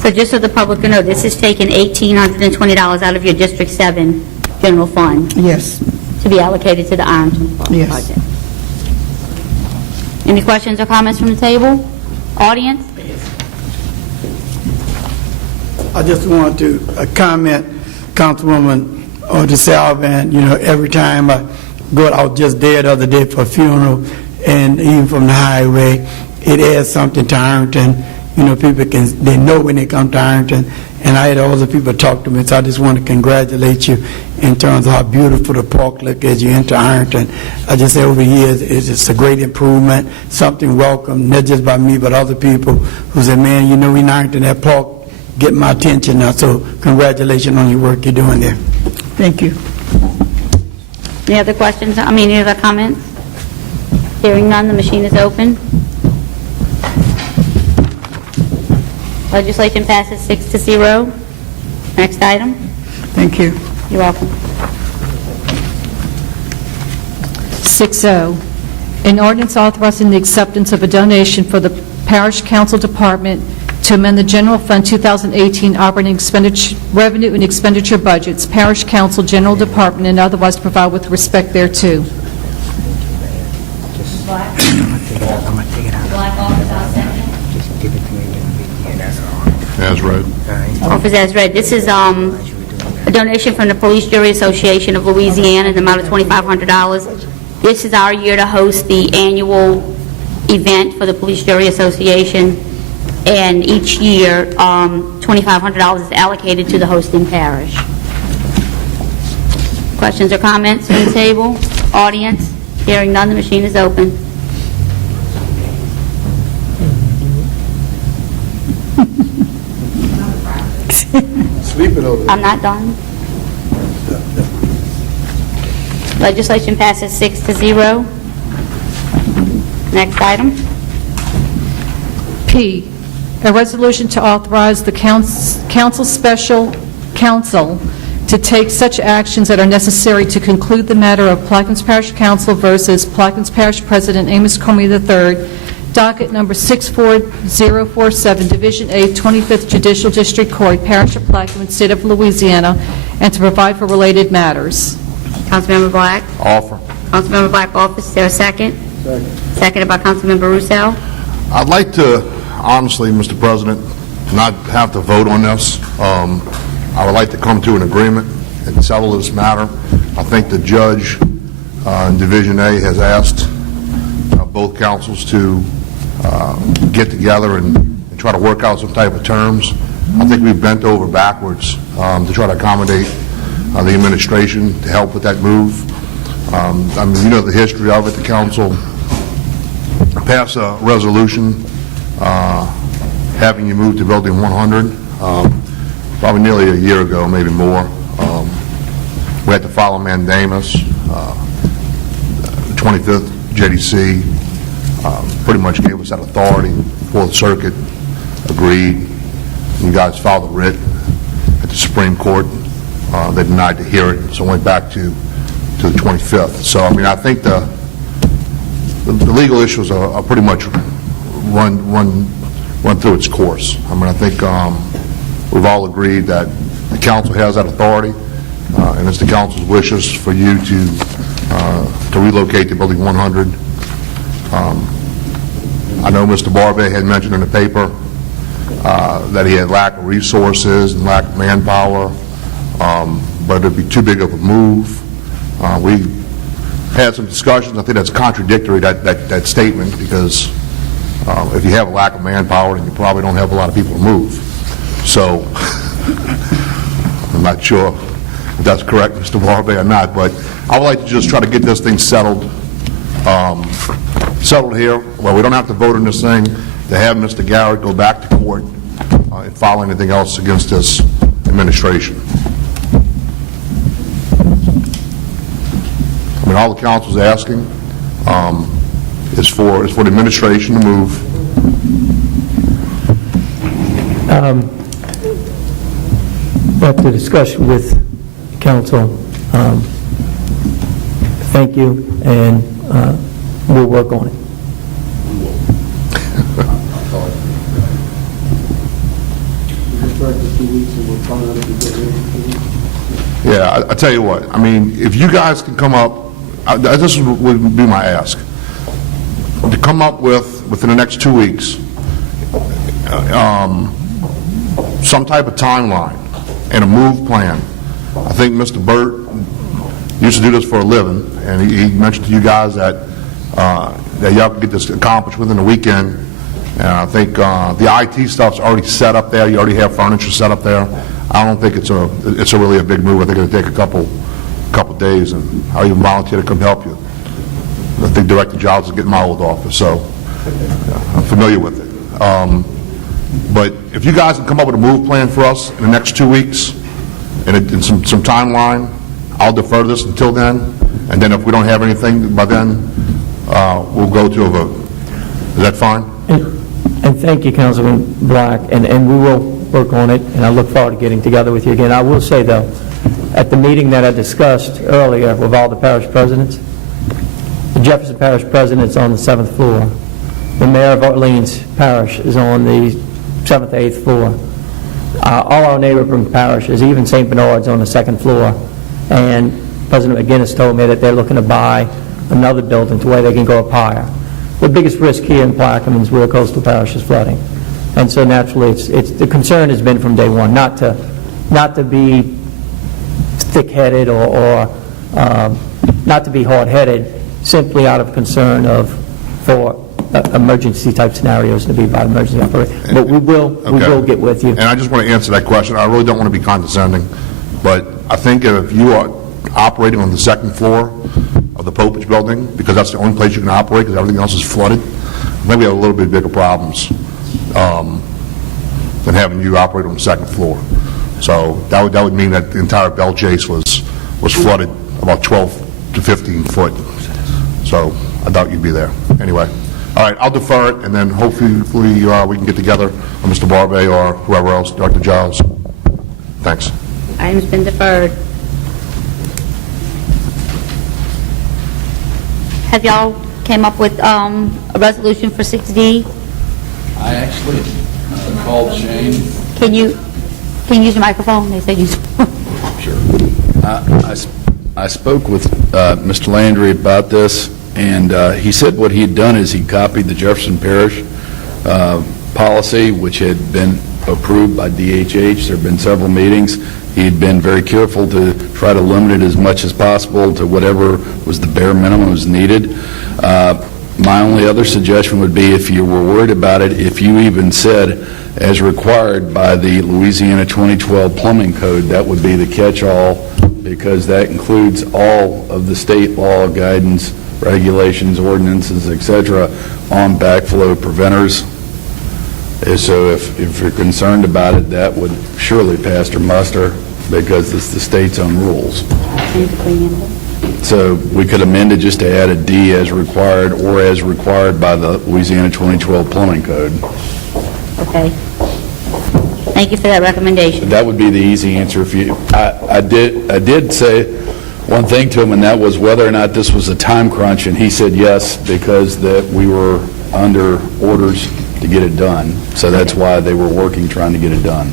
So just so the public can know, this is taking $1,820 out of your District 7 general fund Yes, to be allocated to the Ironton Park Yes. project. Any questions or comments from the table? Audience? I just want to comment, Councilwoman DeSalvo, you know, every time I go, I was just there the other day for a funeral, and even from the highway, it adds something to Ironton. You know, people they know when they come to Ironton, and I had other people talk to me, so I just want to congratulate you in terms of how beautiful the park looks as you enter Ironton. I just say over the years, it's just a great improvement, something welcome, not just by me, but other people who say, man, you know, in Ironton, that park get my attention now, so congratulations on your work you're doing there. thank you. Any other questions? Any other comments? Hearing none, the machine is open. Legislation passes 6-0. Next item. Thank you. You're welcome. 6-0, an ordinance authorizing the acceptance of a donation for the Parish Council Department to amend the General Fund 2018 operating expenditure, revenue and expenditure budgets, Parish Council, General Department, and otherwise provide with respect thereto. As read. Office as read. This is a donation from the Police Jury Association of Louisiana in the amount of $2,500. This is our year to host the annual event for the Police Jury Association, and each year $2,500 is allocated to the hosting parish. Questions or comments from the table? Audience? Hearing none, the machine is open. Sleeping over there. I'm not done. Legislation passes 6-0. Next item. P, a resolution to authorize the council special counsel to take such actions that are necessary to conclude the matter of Plaquemines Parish Council versus Plaquemines Parish President Amos Cormier III, docket number 64047, Division A, 25th Judicial District Court, Parish of Plaquemines, State of Louisiana, and to provide for related matters. Councilmember Black. Offer. Councilmember Black offers. Is there a second? Seconded by Councilmember Russo. I'd like to, honestly, Mr. President, not have to vote on this. I would like to come to an agreement and settle this matter. I think the judge in Division A has asked both councils to get together and try to work out some type of terms. I think we've bent over backwards to try to accommodate the administration to help with that move. I mean, you know the history of it. The council passed a resolution having you move to Building 100, probably nearly a year ago, maybe more. We had to file a mandamus. The 25th JDC pretty much gave us that authority. Fourth Circuit agreed. You guys filed a writ at the Supreme Court. They denied to hear it, so it went back to the 25th. So, I mean, I think the legal issues are pretty much run through its course. I mean, I think we've all agreed that the council has that authority, and it's the council's wishes for you to relocate to Building 100. I know Mr. Barbay had mentioned in the paper that he had lack of resources and lack of manpower, but it'd be too big of a move. We had some discussions. I think that's contradictory, that statement, because if you have a lack of manpower, then you probably don't have a lot of people to move. So I'm not sure if that's correct, Mr. Barbay, or not, but I would like to just try to get this thing settled here. Well, we don't have to vote on this thing to have Mr. Garrett go back to court and file anything else against this administration. I mean, all the council's asking is for the administration to move. After discussion with council, thank you, and we'll work on it. Yeah, I tell you what, I mean, if you guys can come up, this would be my ask, to come up with, within the next 2 weeks, some type of timeline and a move plan. I think Mr. Burt used to do this for a living, and he mentioned to you guys that that y'all can get this accomplished within the weekend. And I think the IT stuff's already set up there. You already have furniture set up there. I don't think it's a really a big move. I think it'll take a couple days, and I'll even volunteer to come help you. I think Director Giles is getting my old office, so I'm familiar with it. But if you guys can come up with a move plan for us in the next 2 weeks and some timeline, I'll defer this until then, and then if we don't have anything by then, we'll go to a vote. Is that fine? And thank you, Councilman Black, and we will work on it, and I look forward to getting together with you again. I will say, though, at the meeting that I discussed earlier with all the parish presidents, the Jefferson Parish president's on the 7th floor. The mayor of Orleans Parish is on the 7th, 8th floor. All our neighboring parishes, even St. Bernard's on the 2nd floor. And President McGinnis told me that they're looking to buy another building to where they can go up higher. The biggest risk here in Plaquemine is where coastal parish is flooding. And so naturally, it's the concern has been from day one, not to be thick-headed or not to be hard-headed, simply out of concern for emergency-type scenarios to be by emergency operation. But we will get with you. And I just want to answer that question. I really don't want to be condescending, but I think if you are operating on the 2nd floor of the Popich building, because that's the only place you can operate because everything else is flooded, I think we have a little bit bigger problems than having you operate on the 2nd floor. So that would mean that the entire Bell Chase was flooded about 12 to 15 foot. So I doubt you'd be there. Anyway, all right, I'll defer it, and then hopefully we can get together with Mr. Barbee or whoever else, Dr. Giles. Thanks. Item's been deferred. Have y'all came up with a resolution for 6D? I actually called Shane. Can you use your microphone? They said use. Sure. I spoke with Mr. Landry about this, and he said what he had done is he copied the Jefferson Parish policy, which had been approved by DHH. There have been several meetings. He had been very careful to try to limit it as much as possible to whatever was the bare minimum was needed. My only other suggestion would be, if you were worried about it, if you even said, as required by the Louisiana 2012 Plumbing Code, that would be the catch-all, because that includes all of the state law, guidance, regulations, ordinances, etc., on backflow preventers. So if you're concerned about it, that would surely pass muster, because it's the state's own rules. So we could amend it just to add a D, as required, or as required by the Louisiana 2012 Plumbing Code. Okay. Thank you for that recommendation. That would be the easy answer. If you, I did say one thing to him, and that was whether or not this was a time crunch, and he said yes, because that we were under orders to get it done. So that's why they were working, trying to get it done.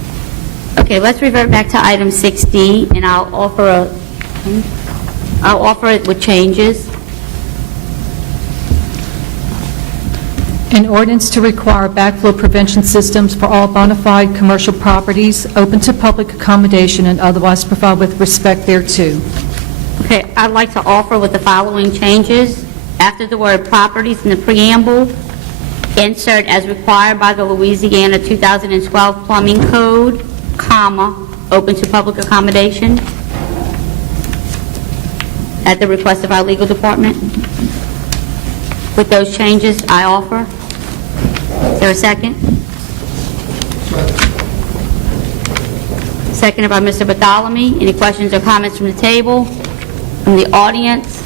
Okay, let's revert back to item 6D, and I'll offer it with changes. An ordinance to require backflow prevention systems for all bona fide commercial properties open to public accommodation and otherwise provide with respect thereto. Okay, I'd like to offer with the following changes. After the word properties in the preamble, insert as required by the Louisiana 2012 Plumbing Code, comma, open to public accommodation, at the request of our legal department. With those changes, I offer. Is there a second? Seconded by Mr. Bartholomew. Any questions or comments from the table? From the audience?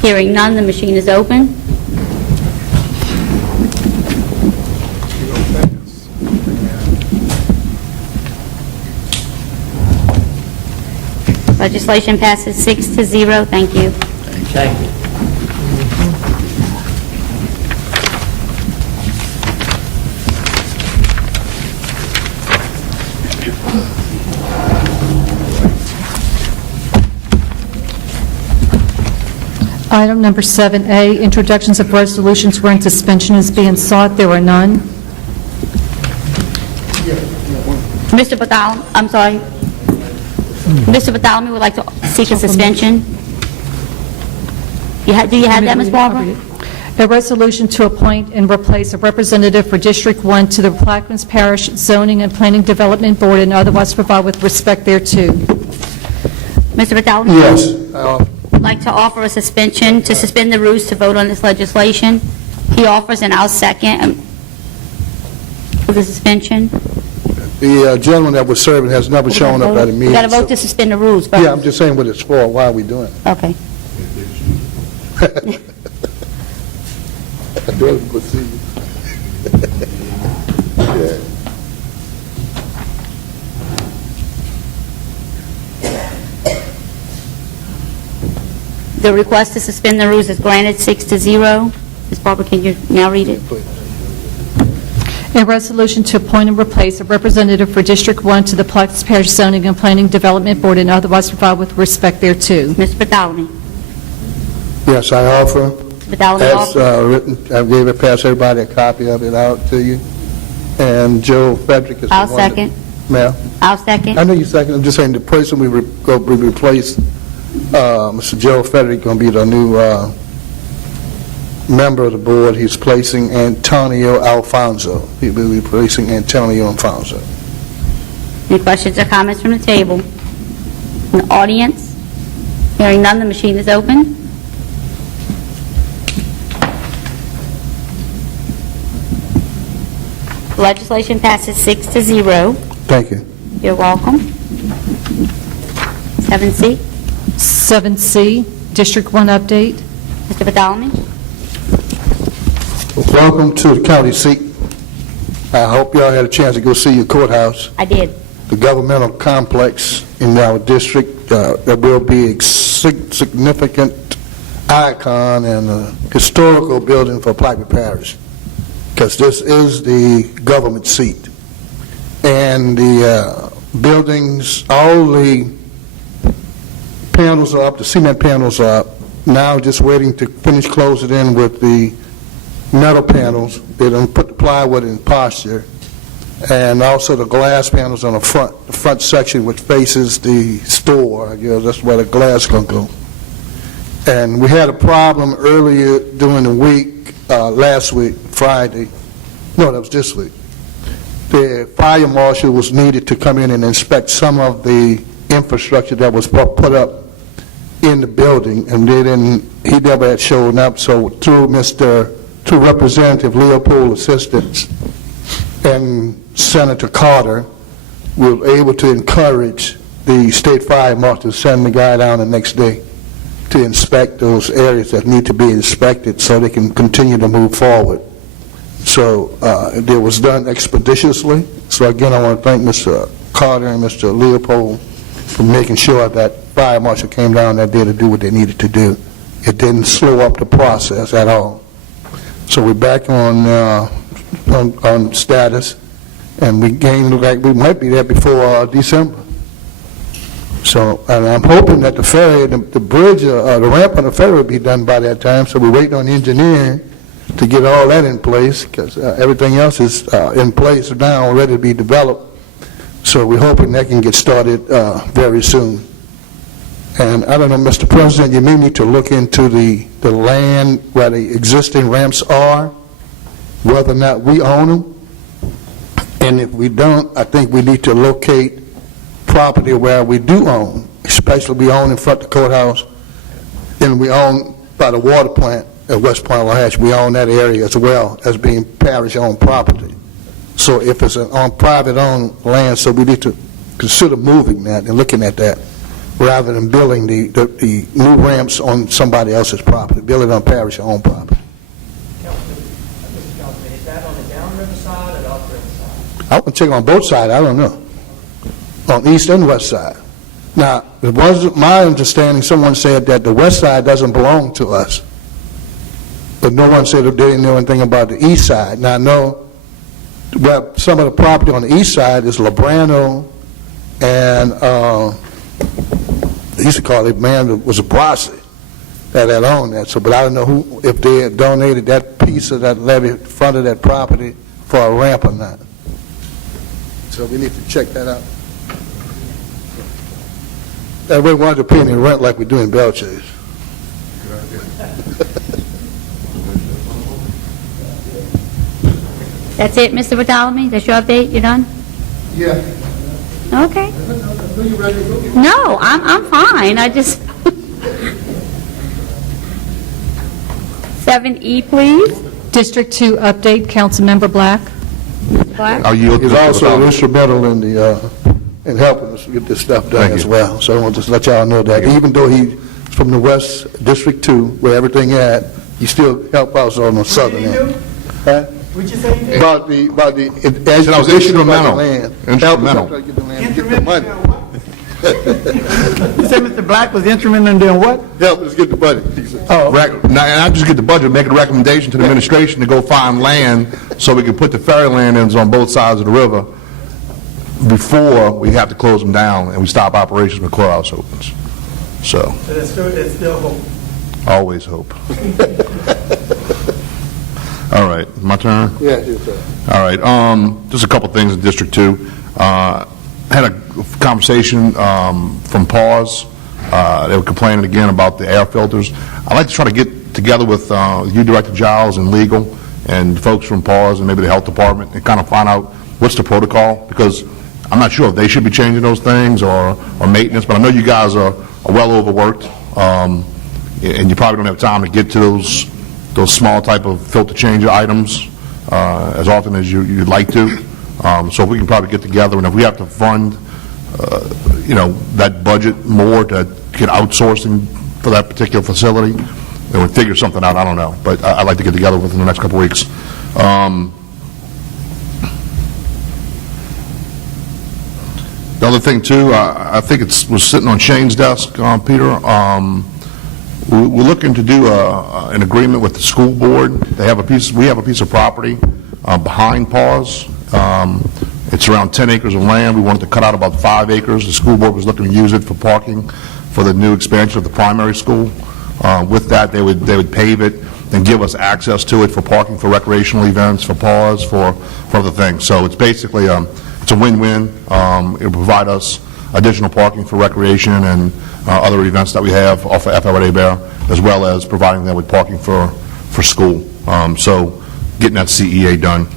Hearing none, the machine is open. Legislation passes 6-0. Thank you. Thank you. Item number 7A, introductions of resolutions wherein suspension is being sought. There are none. Mr. Bartholomew, I'm sorry. Mr. Bartholomew would like to seek a suspension. Do you have that, Ms. Barber? A resolution to appoint and replace a representative for District 1 to the Plaquemines Parish Zoning and Planning Development Board and otherwise provide with respect thereto. Mr. Bartholomew? Yes. I'd like to offer a suspension, to suspend the rules to vote on this legislation. He offers, and I'll second for the suspension. The gentleman that was serving has never shown up at a meeting. We got to vote to suspend the rules first. Yeah, I'm just saying what it's for. Why are we doing it? Okay. I do it for see. Yeah. The request to suspend the rules is granted 6-0. Ms. Barber, can you now read it? A resolution to appoint and replace a representative for District 1 to the Plaquemines Parish Zoning and Planning Development Board and otherwise provide with respect thereto. Mr. Bartholomew? Yes, I offer. Bartholomew As offers. written, I gave it, pass everybody a copy of it out to you. And Joe Frederick is the I'll one that- second. Ma'am? I'll second. I know you second. I'm just saying the person we replace, Mr. Joe Frederick, going to be the new member of the board. He's placing Antonio Alfonso. He will be replacing Antonio Alfonso. Any questions or comments from the table? From the audience? Hearing none, the machine is open. Legislation passes 6-0. Thank you. You're welcome. 7C, 7C, District 1 update. Mr. Bartholomew. Welcome to the county seat. I hope y'all had a chance to go see your courthouse. I did. The governmental complex in our district. There will be a significant icon and a historical building for Plaquemines Parish, because this is the government seat. And the buildings, all the panels are up, the cement panels are up. Now just waiting to finish closing in with the metal panels. They done put the plywood in posture. And also the glass panels on the front section which faces the store. I guess that's where the glass is going to go. And we had a problem earlier during the week, last week, Friday. No, that was this week. The fire marshal was needed to come in and inspect some of the infrastructure that was put up in the building, and he never had shown up. So through Representative Leopold assistance and Senator Carter, we were able to encourage the state fire marshal to send the guy down the next day to inspect those areas that need to be inspected so they can continue to move forward. So it was done expeditiously. So again, I want to thank Mr. Carter and Mr. Leopold for making sure that fire marshal came down that day to do what they needed to do. It didn't slow up the process at all. So we're back on status, and we look like we might be there before December. So, and I'm hoping that the ferry, the bridge, the ramp on the ferry will be done by that time. So we're waiting on the engineer to get all that in place, because everything else is in place now, ready to be developed. So we're hoping that can get started very soon. And I don't know, Mr. President, you may need to look into the land where the existing ramps are, whether or not we own them. And if we don't, I think we need to locate property where we do own, especially we own in front of the courthouse, and we own by the water plant at West Point Lahatch. We own that area as well as being parish-owned property. So if it's on private-owned land, so we need to consider moving that and looking at that, rather than building the new ramps on somebody else's property, build it on parish-owned property. Is that on the downriver side or the upriver side? I want to check on both sides, I don't know, on east and west side. Now, it wasn't my understanding, someone said that the west side doesn't belong to us, but no one said that they didn't know anything about the east side. Now, I know well, some of the property on the east side is Labrano And they used to call it, man, it was a Brasi that had owned that. So, but I don't know who, if they had donated that piece of that levee in front of that property for a ramp or not. So we need to check that out. That way we wanted to pay any rent like we do in Belchase. That's it, Mr. Bartholomew? That's your update? You're done? Yeah. Okay. No, I'm fine. I just... 7E, please. District 2 update, Councilmember Black. Black? I'll yield to He's Mr. also Bartholomew. instrumental in the in helping us get this stuff done Thank as you. well. So I want to just let y'all know that even though he's from the West District 2, where everything at, he still help us on the southern end. Huh? What'd you say? About the as Said I was acquisition of the instrumental. land. Instrumental. Help us out to get the land, get the money. You said Mr. Black was instrumental in doing what? Help us get the money. He said. And not just get the budget, make a recommendation to the administration to go find land so we can put the ferry landings on both sides of the river before we have to close them down and we stop operations when courthouse opens. So, There's still hope. always hope. All right, my turn? Yeah, yes, sir. All right, just a couple things in District 2. Had a conversation from PAWS. They were complaining again about the air filters. I'd like to try to get together with you, Director Giles, and legal, and folks from PAWS and maybe the health department, and kind of find out what's the protocol, because I'm not sure if they should be changing those things or maintenance, but I know you guys are well overworked, and you probably don't have time to get to those small type of filter changer items as often as you'd like to. So if we can probably get together, and if we have to fund, that budget more to get outsourcing for that particular facility, then we'll figure something out. I don't know, but I'd like to get together within the next couple of weeks. The other thing too, I think it was sitting on Shane's desk, Peter. We're looking to do an agreement with the school board. We have a piece of property behind PAWS. It's around 10 acres of land. We wanted to cut out about 5 acres. The school board was looking to use it for parking for the new expansion of the primary school. With that, they would pave it and give us access to it for parking for recreational events, for PAWS, for other things. So it's basically it's a win-win. It will provide us additional parking for recreation and other events that we have off of FLA Bear, as well as providing them with parking for school. So getting that CEA done.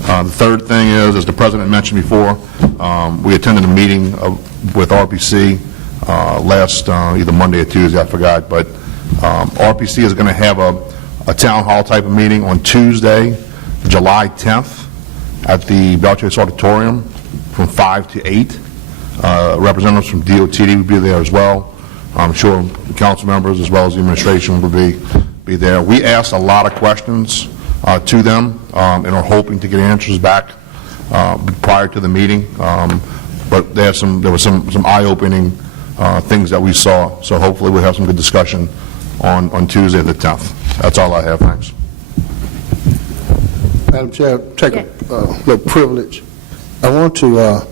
The third thing is, as the President mentioned before, we attended a meeting with RPC last either Monday or Tuesday, I forgot, but RPC is going to have a town hall type of meeting on Tuesday, July 10th at the Belchase Auditorium from 5 to 8. Representatives from DOTD will be there as well. I'm sure the council members as well as the administration will be there. We asked a lot of questions to them and are hoping to get answers back prior to the meeting. But there were some eye-opening things that we saw. So hopefully we'll have some good discussion on Tuesday the 10th. That's all I have. Thanks. Madam Chair, take a little privilege. I want to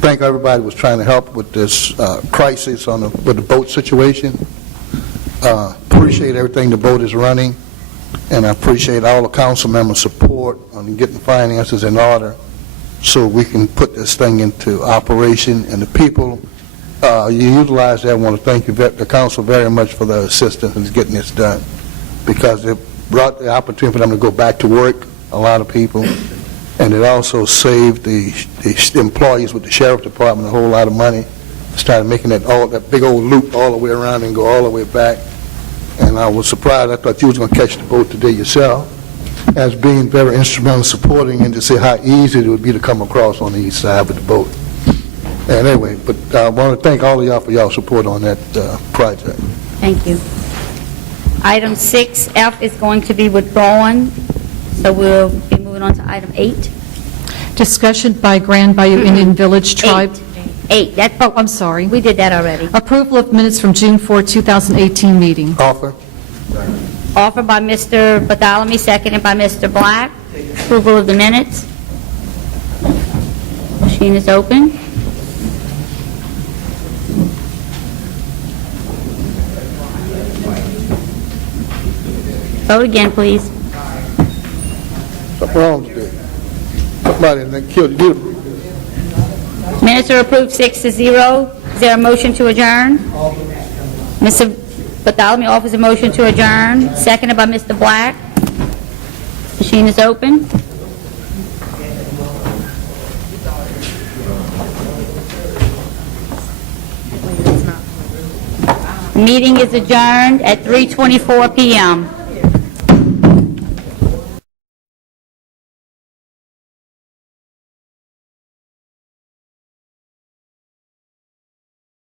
thank everybody who was trying to help with this crisis with the boat situation. Appreciate everything the boat is running, and I appreciate all the council members' support on getting finances in order so we can put this thing into operation. And the people you utilize that, I want to thank you, the council, very much for their assistance in getting this done, because it brought the opportunity for them to go back to work, a lot of people, and it also saved the employees with the sheriff department a whole lot of money. Started making that big old loop all the way around and go all the way back. And I was surprised. I thought you was going to catch the boat today yourself, as being very instrumental in supporting, and to see how easy it would be to come across on the east side with the boat. And anyway, but I want to thank all of y'all for y'all support on that project. Thank you. Item 6F is going to be withdrawn, so we'll be moving on to item 8. Discussion by Grand Bayou Indian Village Tribe. 8. Oh, I'm sorry. We did that already. Approval of minutes from June 4, 2018 meeting. Offer. Offered by Mr. Bartholomew, seconded by Mr. Black. Approval of the minutes. Machine is open. Vote again, please. Something wrong with it. Somebody that killed you. Minutes are approved 6-0. Is there a motion to adjourn? Mr. Bartholomew offers a motion to adjourn, seconded by Mr. Black. Machine is open. Meeting is adjourned at 3:24 p.m.